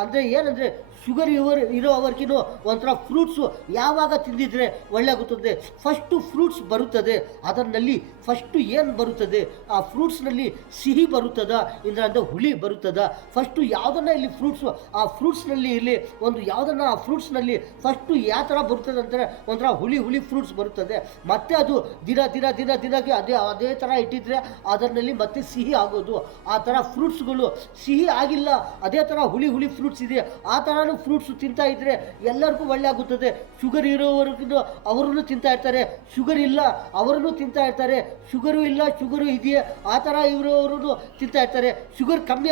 ಅಂದರೆ ಏನಂದರೆ ಶುಗರ್ ಇರೋವರೆಗೂ ಒಂಥರ ಫ್ರೂಟ್ಸು ಯಾವಾಗ ತಿಂದಿದ್ರೆ ಒಳ್ಳೆ ಆಗುತ್ತದೆ. ಫಸ್ಟು ಫ್ರೂಟ್ಸ್ ಬರುತ್ತದೆ, ಅದರಲ್ಲಿ ಫಸ್ಟು ಏನು ಬರುತ್ತದೆ, ಆ ಫ್ರೂಟ್ಸ್ನಲ್ಲಿ ಸಿಹಿ ಬರುತ್ತದ ಅಂದರೆ ಹುಳಿ ಬರುತ್ತದ. ಫಸ್ಟು ಯಾವುದನ್ನ ಇಲ್ಲಿ ಫ್ರೂಟ್ಸು, ಆ ಫ್ರೂಟ್ಸ್ನಲ್ಲಿ ಇಲ್ಲಿ ಒಂದು ಯಾವುದನ್ನು ಆ ಫ್ರೂಟ್ಸ್ನಲ್ಲಿ ಫಸ್ಟು ಯಾವ ಥರ ಬರುತ್ತದೆ ಅಂದರೆ ಒಂಥರ ಹುಳಿ ಫ್ರೂಟ್ಸ್ ಬರುತ್ತದೆ. ಮತ್ತು ಅದು ದಿನಕ್ಕೆ ಅದೇ ಥರ ಇಟ್ಟಿದ್ರೆ ಅದರಲ್ಲಿ ಮತ್ತೆ ಸಿಹಿ ಆಗೋದು. ಆ ಥರ ಫ್ರೂಟ್ಸ್ಗಳು ಸಿಹಿ ಆಗಿಲ್ಲ, ಅದೇ ಥರ ಹುಳಿ ಫ್ರೂಟ್ಸ್ ಇದೆ, ಆ ಥರನೂ ಎಲ್ಲರೂ ಫ್ರೂಟ್ಸು ತಿಂತಾ ಇದ್ದರೆ ಎಲ್ಲರಿಗೂ ಒಳ್ಳೆ ಆಗುತ್ತದೆ. ಶುಗರ್ ಇರೋವರೆಗೂ ಅವರನ್ನು ತಿಂತಾ ಇರ್ತಾರೆ, ಶುಗರ್ ಇಲ್ಲ ಅವರನ್ನು ತಿಂತಾ ಇರ್ತಾರೆ, ಶುಗರು ಇಲ್ಲ ಶುಗರು ಇದೆಯೇ ಆ ಥರ ಇರೋವರು ತಿಂತಾ ಇರ್ತಾರೆ, ಶುಗರ್ ಕಮ್ಮಿ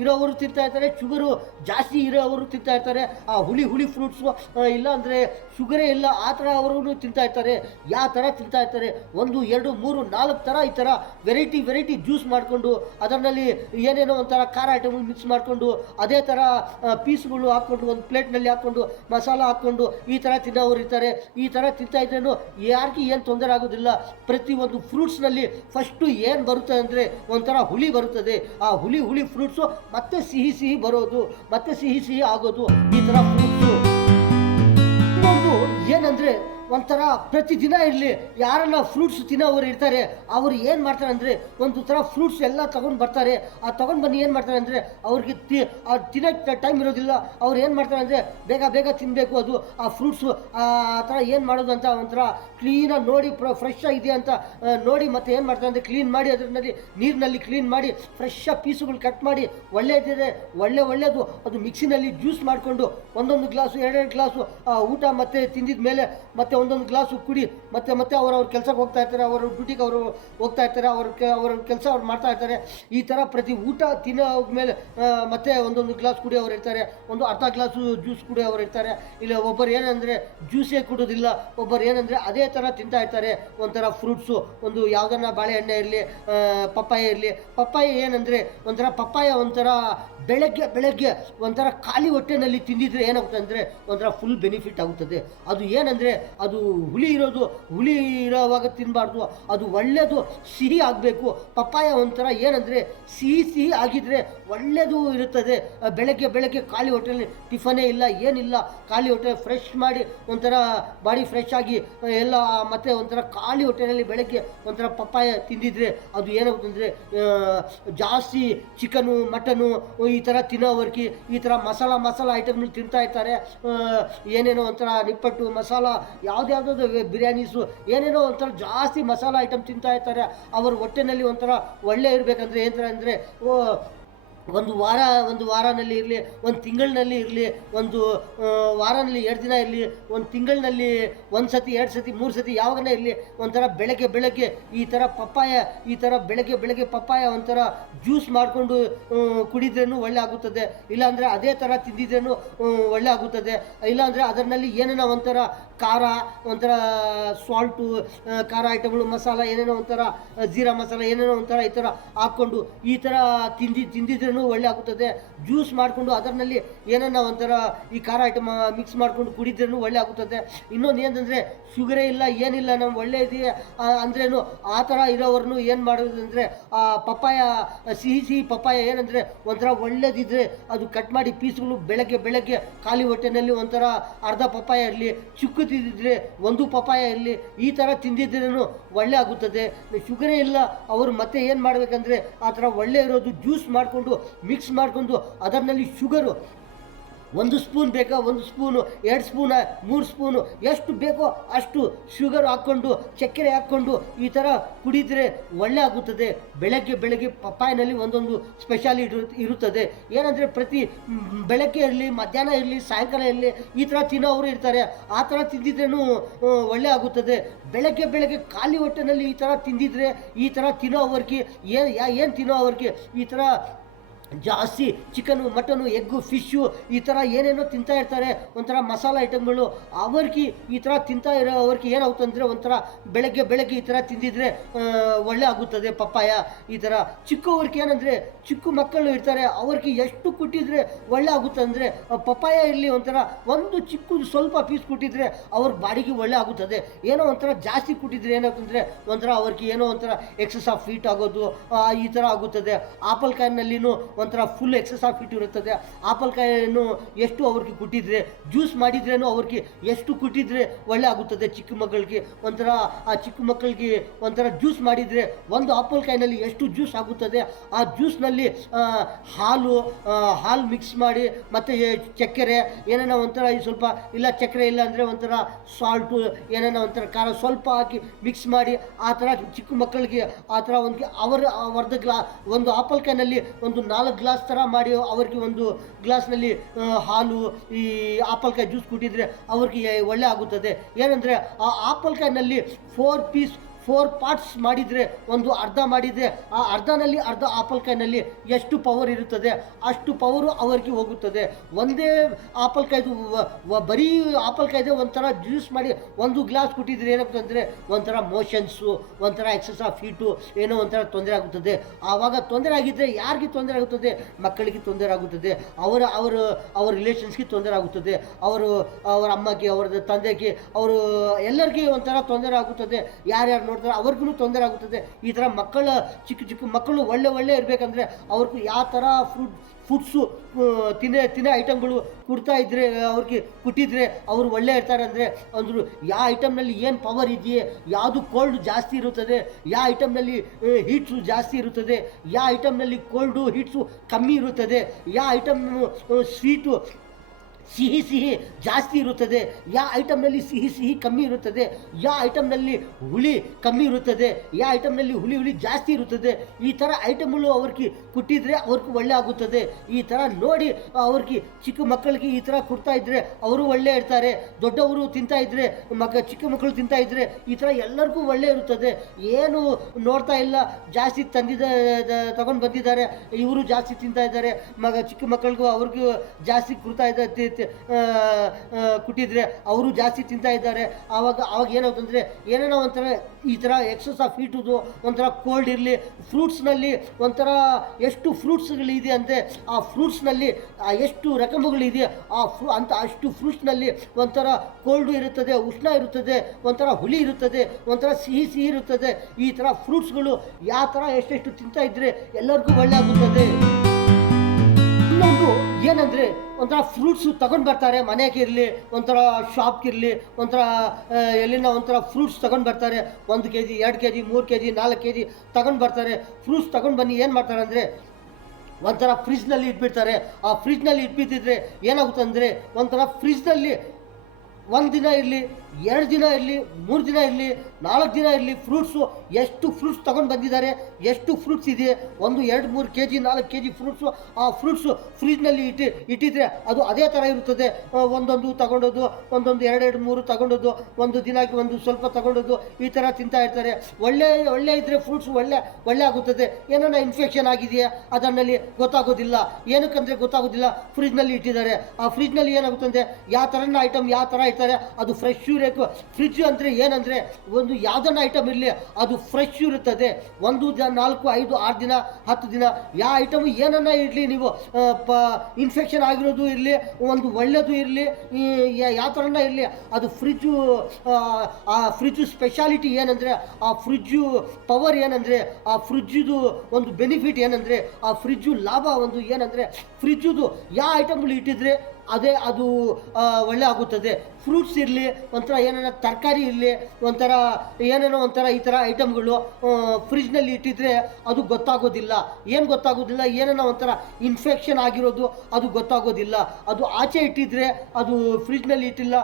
ಇರೋವರು ತಿಂತಾ ಇರ್ತಾರೆ, ಶುಗರು ಜಾಸ್ತಿ ಇರೋವರು ತಿಂತಾ ಇರ್ತಾರೆ. ಆ ಹುಳಿ ಫ್ರೂಟ್ಸು ಇಲ್ಲ ಅಂದರೆ ಶುಗರೇ ಇಲ್ಲ ಆ ಥರ ಅವರು ತಿಂತಾ ಇರ್ತಾರೆ. ಯಾವ ಥರ ತಿಂತಾ ಇರ್ತಾರೆ, 1 2 3 4 ಥರ ಈ ಥರ ವೆರೈಟಿ ಜ್ಯೂಸ್ ಮಾಡಿಕೊಂಡು ಅದರಲ್ಲಿ ಏನೇನೋ ಒಂಥರ ಖಾರ ಐಟಮ್ ಮಿಕ್ಸ್ ಮಾಡಿಕೊಂಡು ಅದೇ ಥರ ಪೀಸ್ಗಳು ಹಾಕ್ಕೊಂಡು ಒಂದು ಪ್ಲೇಟ್ನಲ್ಲಿ ಹಾಕ್ಕೊಂಡು ಮಸಾಲ ಹಾಕ್ಕೊಂಡು ಈ ಥರ ತಿನ್ನೋರು ಇರ್ತಾರೆ. ಈ ಥರ ತಿಂತಾ ಇದ್ರೇನು ಯಾರಿಗೂ ಏನು ತೊಂದರೆ ಆಗೋದಿಲ್ಲ. ಪ್ರತಿಯೊಂದು ಫ್ರೂಟ್ಸ್ನಲ್ಲಿ ಫಸ್ಟು ಏನು ಬರುತ್ತೆ ಅಂದರೆ ಒಂಥರ ಹುಳಿ ಬರುತ್ತದೆ. ಆ ಹುಳಿ ಫ್ರೂಟ್ಸು ಮತ್ತೆ ಸಿಹಿ ಬರೋದು, ಮತ್ತೆ ಸಿಹಿ ಆಗೋದು ಈ ಥರ ಫ್ರೂಟ್ಸು. ಇನ್ನೊಂದು ಏನಂದರೆ ಒಂಥರ ಪ್ರತಿದಿನ ಇರಲಿ ಯಾರನ್ನ ಫ್ರೂಟ್ಸ್ ತಿನ್ನೋರು ಇರ್ತಾರೆ, ಅವರು ಏನು ಮಾಡ್ತಾರೆ ಅಂದರೆ ಒಂದು ಥರ ಫ್ರೂಟ್ಸ್ ಎಲ್ಲ ತೊಗೊಂಡು ಬರ್ತಾರೆ. ಆ ತೊಗೊಂಡು ಬನ್ನಿ ಏನು ಮಾಡ್ತಾರೆ ಅಂದರೆ ಅವ್ರಿಗೆ ತಿನ್ನೋಕ್ಕೆ ಟೈಮ್ ಇರೋದಿಲ್ಲ. ಅವ್ರು ಏನು ಮಾಡ್ತಾರೆ ಅಂದರೆ ಬೇಗ ತಿನ್ನಬೇಕು. ಅದು ಆ ಫ್ರೂಟ್ಸು ಆ ಥರ ಏನು ಮಾಡೋದು ಅಂತ ಒಂಥರ ಕ್ಲೀನಾಗಿ ನೋಡಿ ಫ್ರೆಶ್ ಆಗಿದೆ ಅಂತ ನೋಡಿ ಮತ್ತೆ ಏನು ಮಾಡ್ತಾರೆ ಅಂದರೆ ಕ್ಲೀನ್ ಮಾಡಿ ಅದರಲ್ಲಿ ನೀರಿನಲ್ಲಿ ಕ್ಲೀನ್ ಮಾಡಿ ಫ್ರೆಶ್ಶಾಗಿ ಪೀಸುಗಳು ಕಟ್ ಮಾಡಿ ಒಳ್ಳೆಯದಿದೆ ಒಳ್ಳೆಯದು ಅದು ಮಿಕ್ಸಿನಲ್ಲಿ ಜ್ಯೂಸ್ ಮಾಡಿಕೊಂಡು ಒಂದೊಂದು ಗ್ಲಾಸು 2 ಗ್ಲಾಸು ಊಟ ಮತ್ತು ತಿಂದಿದ ಮೇಲೆ ಮತ್ತೆ ಒಂದೊಂದು ಗ್ಲಾಸು ಕುಡಿ ಮತ್ತೆ ಅವ್ರ ಕೆಲಸಕ್ಕೆ ಹೋಗ್ತಾ ಇರ್ತಾರೆ, ಅವರ ಡ್ಯೂಟಿಗೆ ಅವರು ಹೋಗ್ತಾ ಇರ್ತಾರೆ, ಅವ್ರ ಕೆಲಸ ಅವ್ರು ಮಾಡ್ತಾ ಇರ್ತಾರೆ. ಈ ಥರ ಪ್ರತಿ ಊಟ ತಿನ್ನೋ ಮೇಲೆ ಮತ್ತೆ ಒಂದೊಂದು ಗ್ಲಾಸ್ ಕುಡಿಯೋರು ಇರ್ತಾರೆ, ಒಂದು ಅರ್ಧ ಗ್ಲಾಸು ಜ್ಯೂಸ್ ಕುಡಿಯೋರು ಇರ್ತಾರೆ. ಇಲ್ಲ ಒಬ್ಬರು ಏನಂದರೆ ಜ್ಯೂಸೇ ಕುಡೋದಿಲ್ಲ, ಒಬ್ಬರು ಏನಂದರೆ ಅದೇ ಥರ ತಿಂತಾ ಇರ್ತಾರೆ. ಒಂಥರ ಫ್ರೂಟ್ಸು ಒಂದು ಯಾವುದನ್ನ ಬಾಳೆಹಣ್ಣೆ ಇರಲಿ ಪಪ್ಪಾಯ ಇರಲಿ. ಪಪ್ಪಾಯ ಏನಂದರೆ ಒಂಥರ ಪಪ್ಪಾಯ ಒಂಥರ ಬೆಳಗ್ಗೆ ಒಂಥರ ಖಾಲಿ ಹೊಟ್ಟೆನಲ್ಲಿ ತಿಂದಿದ್ರೆ ಏನಾಗುತ್ತೆ ಅಂದರೆ ಒಂಥರ ಫುಲ್ ಬೆನಿಫಿಟ್ ಆಗುತ್ತದೆ. ಅದು ಏನಂದರೆ ಅದು ಹುಳಿ ಇರೋವಾಗ ತಿನ್ನಬಾರ್ದು, ಅದು ಒಳ್ಳೆಯದು ಸಿಹಿ ಆಗಬೇಕು. ಪಪ್ಪಾಯ ಒಂಥರ ಏನಂದರೆ ಸಿಹಿ ಆಗಿದ್ದರೆ ಒಳ್ಳೆಯದು ಇರುತ್ತದೆ. ಬೆಳಗ್ಗೆ ಖಾಲಿ ಹೊಟ್ಟೆಯಲ್ಲಿ ಟಿಫನೇ ಇಲ್ಲ ಏನಿಲ್ಲ, ಖಾಲಿ ಹೊಟ್ಟೆ ಫ್ರೆಶ್ ಮಾಡಿ ಒಂಥರ ಬಾಡಿ ಫ್ರೆಶ್ ಆಗಿ ಎಲ್ಲ ಮತ್ತು ಒಂಥರ ಖಾಲಿ ಹೊಟ್ಟೆಯಲ್ಲಿ ಬೆಳಗ್ಗೆ ಒಂಥರ ಪಪ್ಪಾಯ ತಿಂದಿದ್ರೆ ಅದು ಏನಾಗುತ್ತೆ ಅಂದರೆ ಜಾಸ್ತಿ ಚಿಕನು ಮಟನು ಈ ಥರ ತಿನ್ನೋವರ್ಗೆ ಈ ಥರ ಮಸಾಲ ಐಟಮ್ಗಳು ತಿಂತಾ ಇರ್ತಾರೆ. ಏನೇನೋ ಒಂಥರ ನಿಪ್ಪಟ್ಟು ಮಸಾಲ ಯಾವುದ್ಯಾವುದೋ ಬಿರಿಯಾನೀಸು ಏನೇನೋ ಒಂಥರ ಜಾಸ್ತಿ ಮಸಾಲ ಐಟಮ್ ತಿಂತಾ ಇರ್ತಾರೆ. ಅವ್ರ ಹೊಟ್ಟೆನಲ್ಲಿ ಒಂಥರ ಒಳ್ಳೆ ಇರಬೇಕಂದ್ರೆ ಏನು ಥರ ಅಂದರೆ ಒಂದು ವಾರನಲ್ಲಿ ಇರಲಿ, ಒಂದು ತಿಂಗಳಿನಲ್ಲಿ ಇರಲಿ, ಒಂದು ವಾರನಲ್ಲಿ 2 ದಿನ ಇರಲಿ, ಒಂದು ತಿಂಗಳಿನಲ್ಲಿ 1 ಸತಿ 2 ಸತಿ 3 ಸತಿ ಯಾವಾಗನೇ ಇರಲಿ ಒಂಥರ ಬೆಳಗ್ಗೆ ಈ ಥರ ಬೆಳಗ್ಗೆ ಪಪ್ಪಾಯ ಒಂಥರ ಜ್ಯೂಸ್ ಮಾಡಿಕೊಂಡು ಕುಡಿದ್ರೂ ಒಳ್ಳೆ ಆಗುತ್ತದೆ. ಇಲ್ಲಾಂದರೆ ಅದೇ ಥರ ತಿಂದಿದ್ರೂ ಒಳ್ಳೆ ಆಗುತ್ತದೆ. ಇಲ್ಲಾಂದರೆ ಅದರಲ್ಲಿ ಏನೇನೋ ಒಂಥರ ಖಾರ ಒಂಥರ ಸಾಲ್ಟು ಖಾರ ಐಟಮ್ಗಳು ಮಸಾಲ ಏನೇನೋ ಒಂಥರ ಜೀರಾ ಮಸಾಲ ಏನೇನೋ ಒಂಥರ ಈ ಥರ ಹಾಕ್ಕೊಂಡು ಈ ಥರ ತಿಂದಿದ್ರೂ ಒಳ್ಳೆ ಆಗುತ್ತದೆ. ಜ್ಯೂಸ್ ಮಾಡಿಕೊಂಡು ಅದರಲ್ಲಿ ಏನನ್ನ ಒಂಥರ ಈ ಖಾರ ಐಟಮ್ ಮಿಕ್ಸ್ ಮಾಡ್ಕೊಂಡು ಕುಡಿದ್ರೂ ಒಳ್ಳೆ ಆಗುತ್ತದೆ. ಇನ್ನೊಂದು ಏನಂದರೆ ಶುಗರೇ ಇಲ್ಲ ಏನಿಲ್ಲ ನಮ್ಗೆ ಒಳ್ಳೆ ಇದೆಯೇ ಅಂದ್ರೇನು ಆ ಥರ ಇರೋವ್ರನ್ನು ಏನು ಮಾಡೋದು ಅಂದರೆ ಆ ಪಪ್ಪಾಯ ಸಿಹಿ ಪಪ್ಪಾಯ ಏನಂದರೆ ಒಂಥರ ಒಳ್ಳೇದಿದ್ರೆ ಅದು ಕಟ್ ಮಾಡಿ ಪೀಸ್ಗಳು ಬೆಳಗ್ಗೆ ಖಾಲಿ ಹೊಟ್ಟೆನಲ್ಲಿ ಒಂಥರ ಅರ್ಧ ಪಪ್ಪಾಯ ಇರಲಿ, ಚಿಕ್ಕ ತಿಂದಿದ್ರೆ 1 ಪಪ್ಪಾಯ ಇರಲಿ, ಈ ಥರ ತಿಂದಿದ್ರೂ ಒಳ್ಳೆ ಆಗುತ್ತದೆ. ಶುಗರೇ ಇಲ್ಲ ಅವರು ಮತ್ತೆ ಏನು ಮಾಡಬೇಕಂದ್ರೆ ಆ ಥರ ಒಳ್ಳೆ ಇರೋದು ಜ್ಯೂಸ್ ಮಾಡಿಕೊಂಡು ಮಿಕ್ಸ್ ಮಾಡಿಕೊಂಡು ಅದರಲ್ಲಿ ಶುಗರು 1 ಸ್ಪೂನ್ ಬೇಕಾ 1 ಸ್ಪೂನು 2 ಸ್ಪೂನ 3 ಸ್ಪೂನು ಎಷ್ಟು ಬೇಕೋ ಅಷ್ಟು ಶುಗರ್ ಹಾಕ್ಕೊಂಡು ಚಕ್ಕೆರೆ ಹಾಕ್ಕೊಂಡು ಈ ಥರ ಕುಡಿದರೆ ಒಳ್ಳೆ ಆಗುತ್ತದೆ. ಬೆಳಗ್ಗೆ ಪಪ್ಪಾಯಿನಲ್ಲಿ ಒಂದೊಂದು ಸ್ಪೆಷಾಲಿಟಿ ಇರುತ್ತದೆ. ಏನಂದರೆ ಪ್ರತಿ ಬೆಳಗ್ಗೆ ಇರಲಿ ಮಧ್ಯಾಹ್ನ ಇರಲಿ ಸಾಯಂಕಾಲ ಇರಲಿ ಈ ಥರ ತಿನ್ನೋರು ಇರ್ತಾರೆ. ಆ ಥರ ತಿಂದಿದ್ರೂ ಒಳ್ಳೆ ಆಗುತ್ತದೆ. ಬೆಳಗ್ಗೆ ಖಾಲಿ ಹೊಟ್ಟೆನಲ್ಲಿ ಈ ಥರ ತಿಂದಿದ್ರೆ ಈ ಥರ ತಿನ್ನೋವರ್ಗೆ ಏನು ತಿನ್ನೋವರ್ಗೆ ಈ ಥರ ಜಾಸ್ತಿ ಚಿಕನು ಮಟನು ಎಗ್ಗು ಫಿಶ್ಶು ಈ ಥರ ಏನೇನೋ ತಿಂತಾ ಇರ್ತಾರೆ ಒಂಥರ ಮಸಾಲ ಐಟಮ್ಗಳು. ಅವ್ರಿಗೆ ಈ ಥರ ತಿಂತಾ ಇರೋ ಅವ್ರಿಗೆ ಏನಾಗುತ್ತಂದರೆ ಒಂಥರ ಬೆಳಗ್ಗೆ ಈ ಥರ ತಿಂದಿದ್ರೆ ಒಳ್ಳೆ ಆಗುತ್ತದೆ ಪಪ್ಪಾಯ. ಈ ಥರ ಚಿಕ್ಕವ್ರಿಗೆ ಏನಂದರೆ ಚಿಕ್ಕ ಮಕ್ಕಳು ಇರ್ತಾರೆ ಅವ್ರಿಗೆ ಎಷ್ಟು ಕೊಟ್ಟಿದ್ರೆ ಒಳ್ಳೆ ಆಗುತ್ತೆ ಅಂದರೆ ಪಪ್ಪಾಯ ಇರಲಿ ಒಂಥರ ಒಂದು ಚಿಕ್ಕದು ಸ್ವಲ್ಪ ಪೀಸ್ ಕೊಟ್ಟಿದ್ರೆ ಅವ್ರ ಬಾಡಿಗೆ ಒಳ್ಳೆ ಆಗುತ್ತದೆ. ಏನೋ ಒಂಥರ ಜಾಸ್ತಿ ಕೊಟ್ಟಿದ್ರೆ ಏನಾಗುತ್ತಂದರೆ ಒಂಥರ ಅವ್ರಿಗೆ ಏನೋ ಒಂಥರ ಎಕ್ಸಸ್ ಆಫ್ ಹೀಟ್ ಆಗೋದು ಈ ಥರ ಆಗುತ್ತದೆ. ಆಪಲ್ ಕಾಯಿನಲ್ಲಿನೂ ಒಂಥರ ಫುಲ್ ಎಕ್ಸಸ್ ಆಫ್ ಹೀಟ್ ಇರುತ್ತದೆ. ಆಪಲ್ ಕಾಯನ್ನು ಎಷ್ಟು ಅವ್ರಿಗೆ ಕೊಟ್ಟಿದ್ರೆ ಜ್ಯೂಸ್ ಮಾಡಿದ್ರೇನು ಅವ್ರಿಗೆ ಎಷ್ಟು ಕೊಟ್ಟಿದ್ರೆ ಒಳ್ಳೆ ಆಗುತ್ತದೆ. ಚಿಕ್ಕ ಮಕ್ಕಳಿಗೆ ಒಂಥರ ಆ ಚಿಕ್ಕ ಮಕ್ಕಳಿಗೆ ಒಂಥರ ಜ್ಯೂಸ್ ಮಾಡಿದರೆ ಒಂದು ಆಪಲ್ ಕಾಯಿನಲ್ಲಿ ಎಷ್ಟು ಜ್ಯೂಸ್ ಆಗುತ್ತದೆ ಆ ಜ್ಯೂಸ್ನಲ್ಲಿ ಹಾಲು ಮಿಕ್ಸ್ ಮಾಡಿ ಮತ್ತು ಚಕ್ಕೆರೆ ಏನೇನೋ ಒಂಥರ ಸ್ವಲ್ಪ ಇಲ್ಲ ಚಕ್ಕೆರೆ ಇಲ್ಲ ಅಂದರೆ ಒಂಥರ ಸಾಲ್ಟು ಏನೇನೋ ಒಂಥರ ಖಾರ ಸ್ವಲ್ಪ ಹಾಕಿ ಮಿಕ್ಸ್ ಮಾಡಿ ಆ ಥರ ಚಿಕ್ಕ ಮಕ್ಕಳಿಗೆ ಆ ಥರ ಒಂದು ಒಂದು ಆಪಲ್ ಕಾಯಿನಲ್ಲಿ ಒಂದು 4 ಗ್ಲಾಸ್ ಥರ ಮಾಡಿ ಅವ್ರಿಗೆ ಒಂದು ಗ್ಲಾಸ್ನಲ್ಲಿ ಹಾಲು ಈ ಆಪಲ್ಕಾಯಿ ಜ್ಯೂಸ್ ಕೊಟ್ಟಿದ್ರೆ ಅವ್ರಿಗೆ ಒಳ್ಳೆ ಆಗುತ್ತದೆ. ಏನಂದರೆ ಆ ಆಪಲ್ಕಾಯಿನಲ್ಲಿ 4 ಪಾರ್ಟ್ಸ್ ಮಾಡಿದರೆ, ಒಂದು ಅರ್ಧ ಮಾಡಿದರೆ ಆ ಅರ್ಧನಲ್ಲಿ ಅರ್ಧ ಆಪಲ್ಕಾಯಿನಲ್ಲಿ ಎಷ್ಟು ಪವರ್ ಇರುತ್ತದೆ ಅಷ್ಟು ಪವರು ಅವರಿಗೆ ಹೋಗುತ್ತದೆ. ಒಂದೇ ಆಪಲ್ಕಾಯ್ದು ಬರೀ ಆಪಲ್ಕಾಯ್ದೆ ಒಂಥರ ಜ್ಯೂಸ್ ಮಾಡಿ ಒಂದು ಗ್ಲಾಸ್ ಕೊಟ್ಟಿದ್ರೆ ಏನಾಗ್ತಂದರೆ ಒಂಥರ ಮೋಷನ್ಸು, ಒಂಥರ ಎಕ್ಸಸ್ ಆಫ್ ಹೀಟು, ಏನೋ ಒಂಥರ ತೊಂದರೆ ಆಗುತ್ತದೆ. ಆವಾಗ ತೊಂದರೆ ಆಗಿದ್ದರೆ ಯಾರಿಗೆ ತೊಂದರೆ ಆಗುತ್ತದೆ? ಮಕ್ಕಳಿಗೆ ತೊಂದರೆ ಆಗುತ್ತದೆ, ಅವರ ರಿಲೇಷನ್ಸ್ಗೆ ತೊಂದರೆ ಆಗುತ್ತದೆ, ಅವರ ಅಮ್ಮಗೆ, ಅವರ ತಂದೆಗೆ, ಅವರು ಎಲ್ಲರಿಗೂ ಒಂಥರ ತೊಂದರೆ ಆಗುತ್ತದೆ. ಯಾರ್ಯಾರು ನೋಡ್ತಾರೆ ಅವ್ರಿಗೂ ತೊಂದರೆ ಆಗುತ್ತದೆ. ಈ ಥರ ಚಿಕ್ಕ ಮಕ್ಕಳು ಒಳ್ಳೆ ಇರಬೇಕಂದ್ರೆ ಅವ್ರಿಗೆ ಯಾವ ಥರ ಫುಡ್ಸು ತಿನ್ನೋ ಐಟಮ್ಗಳು ಕೊಡ್ತಾ ಇದ್ದರೆ, ಅವ್ರಿಗೆ ಕೊಟ್ಟಿದ್ರೆ ಅವರು ಒಳ್ಳೆ ಇರ್ತಾರೆ. ಅಂದರೆ ಅಂದರು ಯಾವ ಐಟಮ್ನಲ್ಲಿ ಏನು ಪವರ್ ಇದೆಯೇ, ಯಾವುದು ಕೋಲ್ಡ್ ಜಾಸ್ತಿ ಇರುತ್ತದೆ, ಯಾವ ಐಟಮ್ನಲ್ಲಿ ಹೀಟ್ಸು ಜಾಸ್ತಿ ಇರುತ್ತದೆ, ಯಾವ ಐಟಮ್ನಲ್ಲಿ ಕೋಲ್ಡು ಹೀಟ್ಸು ಕಮ್ಮಿ ಇರುತ್ತದೆ, ಯಾವ ಐಟಮ್ ಸ್ವೀಟು ಸಿಹಿ ಜಾಸ್ತಿ ಇರುತ್ತದೆ, ಯಾವ ಐಟಮ್ನಲ್ಲಿ ಸಿಹಿ ಕಮ್ಮಿ ಇರುತ್ತದೆ, ಯಾವ ಐಟಮ್ನಲ್ಲಿ ಹುಳಿ ಕಮ್ಮಿ ಇರುತ್ತದೆ, ಯಾವ ಐಟಮ್ನಲ್ಲಿ ಹುಳಿ ಜಾಸ್ತಿ ಇರುತ್ತದೆ. ಈ ಥರ ಐಟಮ್ಗಳು ಅವ್ರಿಗೆ ಕೊಟ್ಟಿದ್ರೆ ಅವ್ರಿಗೆ ಒಳ್ಳೆ ಆಗುತ್ತದೆ. ಈ ಥರ ನೋಡಿ ಅವ್ರಿಗೆ ಚಿಕ್ಕ ಮಕ್ಕಳಿಗೆ ಈ ಥರ ಕೊಡ್ತಾ ಇದ್ದರೆ ಅವರು ಒಳ್ಳೆ ಇರ್ತಾರೆ. ದೊಡ್ಡವರು ತಿಂತಾ ಇದ್ದರೆ, ಚಿಕ್ಕ ಮಕ್ಕಳು ತಿಂತಾ ಇದ್ದರೆ ಈ ಥರ ಎಲ್ಲರಿಗೂ ಒಳ್ಳೆ ಇರುತ್ತದೆ. ಏನು ನೋಡ್ತಾ ಇಲ್ಲ, ಜಾಸ್ತಿ ತಗೊಂಡು ಬಂದಿದ್ದಾರೆ, ಇವರು ಜಾಸ್ತಿ ತಿಂತಾ ಇದ್ದಾರೆ, ಚಿಕ್ಕ ಮಕ್ಕಳಿಗೂ ಅವ್ರಿಗೂ ಜಾಸ್ತಿ ಕೊಡ್ತಾ ಇದ್ದಾರೆ, ಕೊಟ್ಟಿದ್ರೆ ಅವರು ಜಾಸ್ತಿ ತಿಂತಾ ಇದ್ದಾರೆ. ಆವಾಗ ಏನಾಗುತ್ತಂದರೆ ಏನೇನೋ ಒಂಥರ ಈ ಥರ ಎಕ್ಸಸ್ ಆಫ್ ಹೀಟುದು, ಒಂಥರ ಕೋಲ್ಡ್ ಇರಲಿ. ಫ್ರೂಟ್ಸ್ನಲ್ಲಿ ಒಂಥರ ಎಷ್ಟು ಫ್ರೂಟ್ಸ್ಗಳಿದೆ ಅಂದರೆ ಆ ಫ್ರೂಟ್ಸ್ನಲ್ಲಿ ಎಷ್ಟು ರಕಮುಗಳಿದೆ, ಅಷ್ಟು ಫ್ರೂಟ್ಸ್ನಲ್ಲಿ ಒಂಥರ ಕೋಲ್ಡು ಇರುತ್ತದೆ, ಉಷ್ಣ ಇರುತ್ತದೆ, ಒಂಥರ ಹುಳಿ ಇರುತ್ತದೆ, ಒಂಥರ ಸಿಹಿ ಇರುತ್ತದೆ. ಈ ಥರ ಫ್ರೂಟ್ಸ್ಗಳು ಯಾವ ಥರ ಎಷ್ಟೆಷ್ಟು ತಿಂತಾ ಇದ್ದರೆ ಎಲ್ಲರಿಗೂ ಒಳ್ಳೆ ಆಗುತ್ತದೆ. ಇನ್ನೊಂದು ಏನಂದರೆ ಒಂಥರ ಫ್ರೂಟ್ಸು ತಗೊಂಡು ಬರ್ತಾರೆ, ಮನೆಗೆ ಇರಲಿ, ಒಂಥರ ಶಾಪ್ಗಿರಲಿ, ಒಂಥರ ಎಲ್ಲಿನ ಒಂಥರ ಫ್ರೂಟ್ಸ್ ತಗೊಂಡು ಬರ್ತಾರೆ. 1 kg 2 kg 3 kg 4 kg ತಗೊಂಡು ಬರ್ತಾರೆ. ಫ್ರೂಟ್ಸ್ ತಗೊಂಡು ಬನ್ನಿ ಏನು ಮಾಡ್ತಾರೆ ಅಂದರೆ ಒಂಥರ ಫ್ರಿಜ್ನಲ್ಲಿ ಇಟ್ಬಿಡ್ತಾರೆ. ಆ ಫ್ರಿಜ್ನಲ್ಲಿ ಇಟ್ಬಿಟ್ಟಿದ್ರೆ ಏನಾಗುತ್ತೆ ಅಂದರೆ ಒಂಥರ ಫ್ರಿಜ್ನಲ್ಲಿ 1 ದಿನ ಇರಲಿ, 2 ದಿನ ಇರಲಿ, 3 ದಿನ ಇರಲಿ, 4 ದಿನ ಇರಲಿ, ಫ್ರೂಟ್ಸು ಎಷ್ಟು ಫ್ರೂಟ್ಸ್ ತೊಗೊಂಡು ಬಂದಿದ್ದಾರೆ, ಎಷ್ಟು ಫ್ರೂಟ್ಸ್ ಇದೆ, 1 2 3 kg 4 kg ಫ್ರೂಟ್ಸು, ಆ ಫ್ರೂಟ್ಸು ಫ್ರಿಜ್ನಲ್ಲಿ ಇಟ್ಟಿದ್ರೆ ಅದು ಅದೇ ಥರ ಇರುತ್ತದೆ. ಒಂದೊಂದು ತಗೊಂಡೋದು, ಒಂದೊಂದು 2 3 ತಗೊಂಡೋದು, ಒಂದು ದಿನಕ್ಕೆ ಒಂದು ಸ್ವಲ್ಪ ತಗೊಂಡೋದು, ಈ ಥರ ತಿಂತಾ ಇರ್ತಾರೆ. ಒಳ್ಳೆ ಇದ್ದರೆ ಫ್ರೂಟ್ಸ್ ಒಳ್ಳೆ ಆಗುತ್ತದೆ. ಏನಾರ ಇನ್ಫೆಕ್ಷನ್ ಆಗಿದೆಯಾ ಅದನ್ನಲ್ಲಿ ಗೊತ್ತಾಗೋದಿಲ್ಲ. ಏನಕ್ಕಂದರೆ ಗೊತ್ತಾಗೋದಿಲ್ಲ, ಫ್ರಿಜ್ನಲ್ಲಿ ಇಟ್ಟಿದ್ದಾರೆ. ಆ ಫ್ರಿಜ್ನಲ್ಲಿ ಏನಾಗುತ್ತಂದರೆ ಯಾವ ಥರನ ಐಟಮ್ ಯಾವ ಥರ ಇರ್ತಾರೆ ಅದು ಫ್ರೆಶ್ ಇರಬೇಕು. ಫ್ರಿಜ್ ಅಂದರೆ ಏನಂದರೆ ಒಂದು ಯಾವುದನ್ನ ಐಟಮ್ ಇರಲಿ ಅದು ಫ್ರೆಶ್ ಇರುತ್ತದೆ. 1 4 5 6 ದಿನ 10 ದಿನ ಯಾವ ಐಟಮ್ ಏನನ್ನ ಇರಲಿ, ನೀವು ಇನ್ಫೆಕ್ಷನ್ ಆಗಿರೋದು ಇರಲಿ, ಒಂದು ಒಳ್ಳೆಯದು ಇರಲಿ, ಯಾವ ಥರನ ಇರಲಿ, ಅದು ಆ ಫ್ರಿಜ್ಜು ಸ್ಪೆಷಾಲಿಟಿ ಏನಂದರೆ, ಆ ಫ್ರಿಜ್ಜು ಪವರ್ ಏನಂದರೆ, ಆ ಫ್ರಿಜ್ಜುದು ಒಂದು ಬೆನಿಫಿಟ್ ಏನಂದರೆ, ಆ ಫ್ರಿಜ್ಜು ಲಾಭ ಒಂದು ಏನಂದರೆ, ಫ್ರಿಜ್ಜುದು ಯಾವ ಐಟಮ್ಗಳು ಇಟ್ಟಿದ್ರೆ ಅದು ಒಳ್ಳೆ ಆಗುತ್ತದೆ. ಫ್ರೂಟ್ಸ್ ಇರಲಿ, ಒಂಥರ ಏನೇನೋ ತರಕಾರಿ ಇರಲಿ, ಒಂಥರ ಏನೇನೋ ಒಂಥರ ಈ ಥರ ಐಟಮ್ಗಳು ಫ್ರಿಜ್ನಲ್ಲಿ ಇಟ್ಟಿದ್ರೆ ಅದು ಗೊತ್ತಾಗೋದಿಲ್ಲ. ಏನು ಗೊತ್ತಾಗೋದಿಲ್ಲ, ಏನೇನೋ ಒಂಥರ ಇನ್ಫೆಕ್ಷನ್ ಆಗಿರೋದು ಅದು ಗೊತ್ತಾಗೋದಿಲ್ಲ. ಅದು ಆಚೆ ಇಟ್ಟಿದ್ರೆ, ಅದು ಫ್ರಿಜ್ನಲ್ಲಿ ಇಟ್ಟಿಲ್ಲ,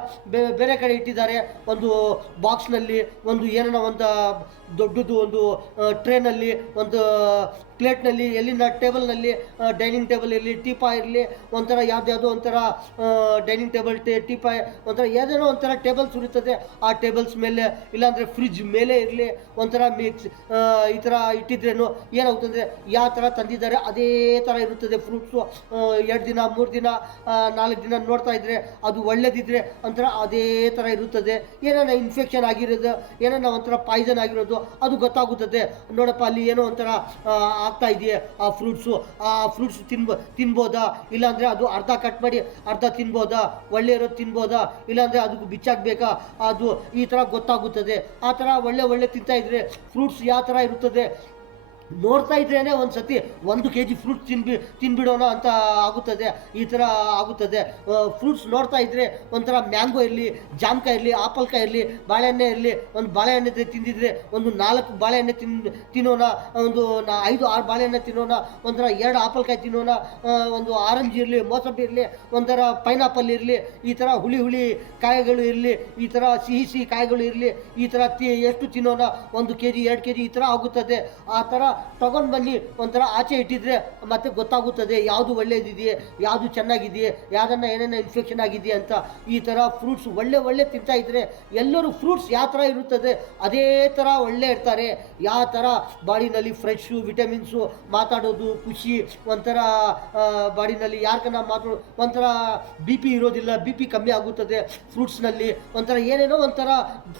ಬೇರೆ ಕಡೆ ಇಟ್ಟಿದ್ದಾರೆ, ಒಂದು ಬಾಕ್ಸ್ನಲ್ಲಿ, ಒಂದು ಏನೇನೋ ಒಂದು ದೊಡ್ಡದು ಒಂದು ಟ್ರೇನಲ್ಲಿ, ಒಂದು ಪ್ಲೇಟ್ನಲ್ಲಿ, ಎಲ್ಲಿಂದ ಟೇಬಲ್ನಲ್ಲಿ, ಡೈನಿಂಗ್ ಟೇಬಲ್ ಇರಲಿ, ಟೀಪಾಯ್ ಇರಲಿ, ಒಂಥರ ಯಾವುದ್ಯಾವುದೋ ಒಂಥರ ಡೈನಿಂಗ್ ಟೇಬಲ್ ಟೀಪಾಯ್ ಒಂಥರ ಯಾವುದೇನೋ ಒಂಥರ ಟೇಬಲ್ಸ್ ಇರುತ್ತದೆ. ಆ ಟೇಬಲ್ಸ್ ಮೇಲೆ ಇಲ್ಲಾಂದರೆ ಫ್ರಿಜ್ ಮೇಲೆ ಇರಲಿ, ಒಂಥರ ಈ ಥರ ಇಟ್ಟಿದ್ರೇನು ಏನಾಗುತ್ತಂದರೆ ಯಾವ ಥರ ತಂದಿದ್ದಾರೆ ಅದೇ ಥರ ಇರುತ್ತದೆ. ಫ್ರೂಟ್ಸು 2 ದಿನ 3 ದಿನ 4 ದಿನ ನೋಡ್ತಾ ಇದ್ದರೆ ಅದು ಒಳ್ಳೇದಿದ್ರೆ ಒಂಥರ ಅದೇ ಥರ ಇರುತ್ತದೆ. ಏನಾನ ಇನ್ಫೆಕ್ಷನ್ ಆಗಿರೋದು, ಏನಾನ ಒಂಥರ ಪಾಯ್ಸನ್ ಆಗಿರೋದು ಅದು ಗೊತ್ತಾಗುತ್ತದೆ. ನೋಡಪ್ಪ ಅಲ್ಲಿ ಏನೋ ಒಂಥರ ಆಗ್ತಾ ಇದೆಯೇ ಆ ಫ್ರೂಟ್ಸ್ ತಿನ್ಬೋದಾ, ಇಲ್ಲಾಂದರೆ ಅದು ಅರ್ಧ ಕಟ್ ಮಾಡಿ ಅರ್ಧ ತಿನ್ಬೋದಾ, ಒಳ್ಳೆ ಇರೋದು ತಿನ್ಬೋದಾ, ಇಲ್ಲಾಂದರೆ ಅದಕ್ಕೆ ಬಿಚ್ಚಾಕಬೇಕಾ, ಅದು ಈ ಥರ ಗೊತ್ತಾಗುತ್ತದೆ. ಆ ಥರ ಒಳ್ಳೆ ತಿಂತಾ ಇದ್ದರೆ ಫ್ರೂಟ್ಸ್ ಯಾವ ಥರ ಇರುತ್ತದೆ ನೋಡ್ತಾ ಇದ್ರೇ ಒಂದು ಸತಿ 1 kg ಫ್ರೂಟ್ಸ್ ತಿನ್ಬಿಡೋಣ ಅಂತ ಆಗುತ್ತದೆ. ಈ ಥರ ಆಗುತ್ತದೆ. ಫ್ರೂಟ್ಸ್ ನೋಡ್ತಾ ಇದ್ದರೆ ಒಂಥರ ಮ್ಯಾಂಗೋ ಇರಲಿ, ಜಾಮಕಾಯಿ ಇರಲಿ, ಆಪಲ್ಕಾಯಿ ಇರಲಿ, ಬಾಳೆಹಣ್ಣೆ ಇರಲಿ, ಒಂದು ಬಾಳೆಹಣ್ಣೆ ತಿಂದಿದ್ರೆ ಒಂದು 4 ಬಾಳೆಹಣ್ಣೆ ತಿನ್ನೋಣ, ಒಂದು 5 6 ಬಾಳೆಹಣ್ಣೆ ತಿನ್ನೋಣ, ಒಂಥರ 2 ಆಪಲ್ಕಾಯಿ ತಿನ್ನೋಣ, ಒಂದು ಆರೆಂಜ್ ಇರಲಿ, ಮೋಸಂಬಿ ಇರಲಿ, ಒಂಥರ ಪೈನಾಪಲ್ ಇರಲಿ, ಈ ಥರ ಹುಳಿ ಕಾಯಿಗಳು ಇರಲಿ, ಈ ಥರ ಸಿಹಿ ಕಾಯಿಗಳು ಇರಲಿ, ಈ ಥರ ಎಷ್ಟು ತಿನ್ನೋಣ, 1 kg 2 kg ಈ ಥರ ಆಗುತ್ತದೆ. ಆ ಥರ ತಗೊಂಡು ಬನ್ನಿ ಒಂಥರ ಆಚೆ ಇಟ್ಟಿದ್ರೆ ಮತ್ತೆ ಗೊತ್ತಾಗುತ್ತದೆ ಯಾವುದು ಒಳ್ಳೇದಿದೆಯೇ, ಯಾವುದು ಚೆನ್ನಾಗಿದೆಯೇ, ಯಾವುದನ್ನು ಏನೇನೋ ಇನ್ಫೆಕ್ಷನ್ ಆಗಿದೆಯಾ ಅಂತ. ಈ ಥರ ಫ್ರೂಟ್ಸ್ ಒಳ್ಳೆ ತಿಂತಾ ಇದ್ದರೆ ಎಲ್ಲರೂ ಫ್ರೂಟ್ಸ್ ಯಾವ ಥರ ಇರುತ್ತದೆ ಅದೇ ಥರ ಒಳ್ಳೆ ಇರ್ತಾರೆ. ಯಾವ ಥರ ಬಾಡಿನಲ್ಲಿ ಫ್ರೆಶ್ಶು ವಿಟಮಿನ್ಸು, ಮಾತಾಡೋದು ಖುಷಿ, ಒಂಥರ ಬಾಡಿನಲ್ಲಿ ಯಾರ್ಕನ್ನ ಮಾತಾಡೋ ಒಂಥರ ಬಿ ಪಿ ಇರೋದಿಲ್ಲ, ಬಿ ಪಿ ಕಮ್ಮಿ ಆಗುತ್ತದೆ ಫ್ರೂಟ್ಸ್ನಲ್ಲಿ, ಒಂಥರ ಏನೇನೋ ಒಂಥರ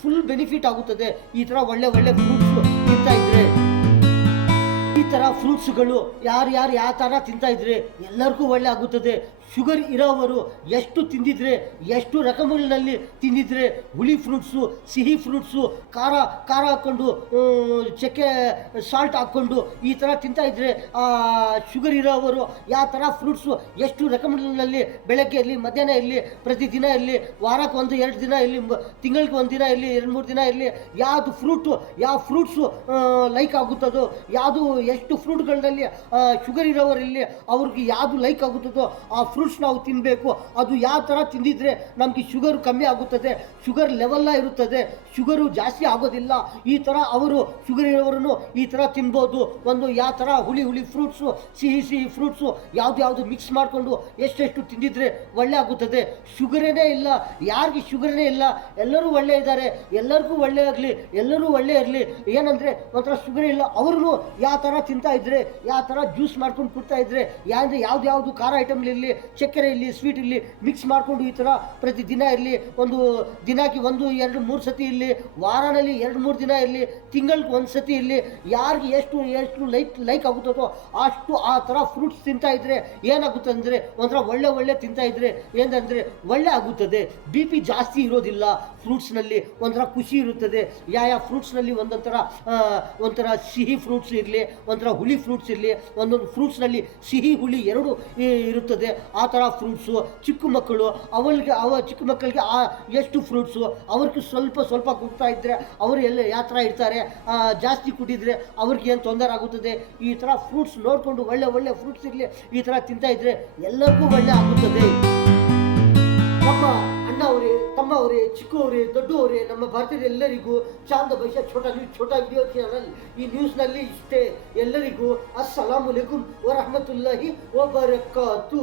ಫುಲ್ ಬೆನಿಫಿಟ್ ಆಗುತ್ತದೆ ಈ ಥರ ಒಳ್ಳೆ ಫ್ರೂಟ್ಸು ತಿಂತಾ ಇದ್ರೆ. ಈ ಥರ ಫ್ರೂಟ್ಸ್ಗಳು ಯಾರು ಯಾವ ಥರ ತಿಂತಾ ಇದ್ರೆ ಎಲ್ಲರಿಗೂ ಒಳ್ಳೆ ಆಗುತ್ತದೆ. ಶುಗರ್ ಇರೋವರು ಎಷ್ಟು ತಿಂದಿದ್ರೆ, ಎಷ್ಟು ರಕಮಲ್ಲಿ ತಿಂದಿದ್ರೆ, ಹುಳಿ ಫ್ರೂಟ್ಸು, ಸಿಹಿ ಫ್ರೂಟ್ಸು, ಖಾರ ಹಾಕ್ಕೊಂಡು ಚಕ್ಕೆ ಸಾಲ್ಟ್ ಹಾಕ್ಕೊಂಡು ಈ ಥರ ತಿಂತಾ ಇದ್ದರೆ ಶುಗರ್ ಇರೋವರು ಯಾವ ಥರ ಫ್ರೂಟ್ಸು ಎಷ್ಟು ರಕಮಲ್ಲಿ ಬೆಳಗ್ಗೆ ಇರಲಿ, ಮಧ್ಯಾಹ್ನ ಇರಲಿ, ಪ್ರತಿದಿನ ಇರಲಿ, ವಾರಕ್ಕೆ 1-2 ದಿನ ಇರಲಿ, ತಿಂಗಳಿಗೆ 1 ದಿನ ಇರಲಿ, 2-3 ದಿನ ಇರಲಿ, ಯಾವ ಫ್ರೂಟ್ಸು ಲೈಕ್ ಆಗುತ್ತದೋ, ಯಾವುದು ಎಷ್ಟು ಫ್ರೂಟ್ಗಳಲ್ಲಿ ಶುಗರ್ ಇರೋವರಲ್ಲಿ ಅವ್ರಿಗೆ ಯಾವುದು ಲೈಕ್ ಆಗುತ್ತದೋ ಆ ಫ್ರೂಟ್ಸ್ ನಾವು ತಿನ್ನಬೇಕು. ಅದು ಯಾವ ಥರ ತಿಂದಿದ್ರೆ ನಮಗೆ ಶುಗರ್ ಕಮ್ಮಿ ಆಗುತ್ತದೆ, ಶುಗರ್ ಲೆವೆಲ್ಲ ಇರುತ್ತದೆ, ಶುಗರು ಜಾಸ್ತಿ ಆಗೋದಿಲ್ಲ. ಈ ಥರ ಅವರು ಶುಗರ್ ಇರೋರು ಈ ಥರ ತಿನ್ಬೋದು. ಒಂದು ಯಾವ ಥರ ಹುಳಿ ಫ್ರೂಟ್ಸು, ಸಿಹಿ ಫ್ರೂಟ್ಸು ಯಾವುದು ಮಿಕ್ಸ್ ಮಾಡಿಕೊಂಡು ಎಷ್ಟು ತಿಂದಿದ್ರೆ ಒಳ್ಳೆ ಆಗುತ್ತದೆ. ಶುಗರೇನೇ ಇಲ್ಲ, ಯಾರಿಗೆ ಶುಗರೇ ಇಲ್ಲ ಎಲ್ಲರೂ ಒಳ್ಳೆ ಇದ್ದಾರೆ, ಎಲ್ಲರಿಗೂ ಒಳ್ಳೆ ಆಗಲಿ, ಎಲ್ಲರೂ ಒಳ್ಳೆ ಇರಲಿ. ಏನಂದರೆ ಒಂಥರ ಶುಗರ್ ಇಲ್ಲ ಅವ್ರೂ ಯಾವ ಥರ ತಿಂತಾ ಇದ್ರೆ, ಯಾವ ಥರ ಜ್ಯೂಸ್ ಮಾಡ್ಕೊಂಡು ಕುಡ್ತಾ ಇದ್ರೆ, ಯಾವುದು ಖಾರ ಐಟಮ್ಲಿರಲಿ, ಚಕ್ಕೆರೆ ಇರಲಿ, ಸ್ವೀಟ್ ಇರಲಿ ಮಿಕ್ಸ್ ಮಾಡಿಕೊಂಡು ಈ ಥರ ಪ್ರತಿದಿನ ಇರಲಿ, ಒಂದು ದಿನಕ್ಕೆ 1-2-3 ಸತಿ ಇರಲಿ, ವಾರನಲ್ಲಿ 2-3 ದಿನ ಇರಲಿ, ತಿಂಗಳಿಗೆ 1 ಸತಿ ಇರಲಿ, ಯಾರಿಗೆ ಎಷ್ಟು ಲೈಕ್ ಆಗುತ್ತದೋ ಅಷ್ಟು ಆ ಥರ ಫ್ರೂಟ್ಸ್ ತಿಂತಾ ಇದ್ರೆ ಏನಾಗುತ್ತೆ ಅಂದರೆ ಒಂಥರ ಒಳ್ಳೆ ತಿಂತಾ ಇದ್ರೆ ಏನಂದರೆ ಒಳ್ಳೆ ಆಗುತ್ತದೆ. ಬಿ ಪಿ ಜಾಸ್ತಿ ಇರೋದಿಲ್ಲ ಫ್ರೂಟ್ಸ್ನಲ್ಲಿ, ಒಂಥರ ಖುಷಿ ಇರುತ್ತದೆ. ಯಾವ ಫ್ರೂಟ್ಸ್ನಲ್ಲಿ ಒಂಥರ ಸಿಹಿ ಫ್ರೂಟ್ಸ್ ಇರಲಿ, ಒಂಥರ ಹುಳಿ ಫ್ರೂಟ್ಸ್ ಇರಲಿ, ಒಂದೊಂದು ಫ್ರೂಟ್ಸ್ನಲ್ಲಿ ಸಿಹಿ ಹುಳಿ ಎರಡು ಇರುತ್ತದೆ. ಆ ಥರ ಫ್ರೂಟ್ಸು ಚಿಕ್ಕ ಮಕ್ಕಳಿಗೆ ಎಷ್ಟು ಫ್ರೂಟ್ಸು ಅವ್ರಿಗೆ ಸ್ವಲ್ಪ ಕೊಡ್ತಾ ಇದ್ದರೆ ಅವರು ಎಲ್ಲ ಯಾವ ಥರ ಇರ್ತಾರೆ, ಜಾಸ್ತಿ ಕುಟ್ಟಿದ್ರೆ ಅವ್ರಿಗೆ ಏನು ತೊಂದರೆ ಆಗುತ್ತದೆ. ಈ ಥರ ಫ್ರೂಟ್ಸ್ ನೋಡಿಕೊಂಡು ಒಳ್ಳೆ ಫ್ರೂಟ್ಸ್ ಇರಲಿ, ಈ ಥರ ತಿಂತಾ ಇದ್ದರೆ ಎಲ್ಲರಿಗೂ ಒಳ್ಳೆ ಆಗುತ್ತದೆ. ನಮ್ಮ ಅಣ್ಣ ಅವರೇ, ತಮ್ಮ ಅವರೇ, ಚಿಕ್ಕವರೇ, ದೊಡ್ಡವರೇ, ನಮ್ಮ ಭಾರತೀಯರೆಲ್ಲರಿಗೂ ಚಾಂದ ಬೈಶ ಛೋಟಾ ವಿಡಿಯೋ ಚಾನಲ್ ಈ ನ್ಯೂಸ್ನಲ್ಲಿ ಇಷ್ಟೇ. ಎಲ್ಲರಿಗೂ ಅಸ್ಸಲಾಮು ಅಲೈಕುಂ ವರಹಮತುಲ್ಲಾಹಿ ವಬರಕಾತು.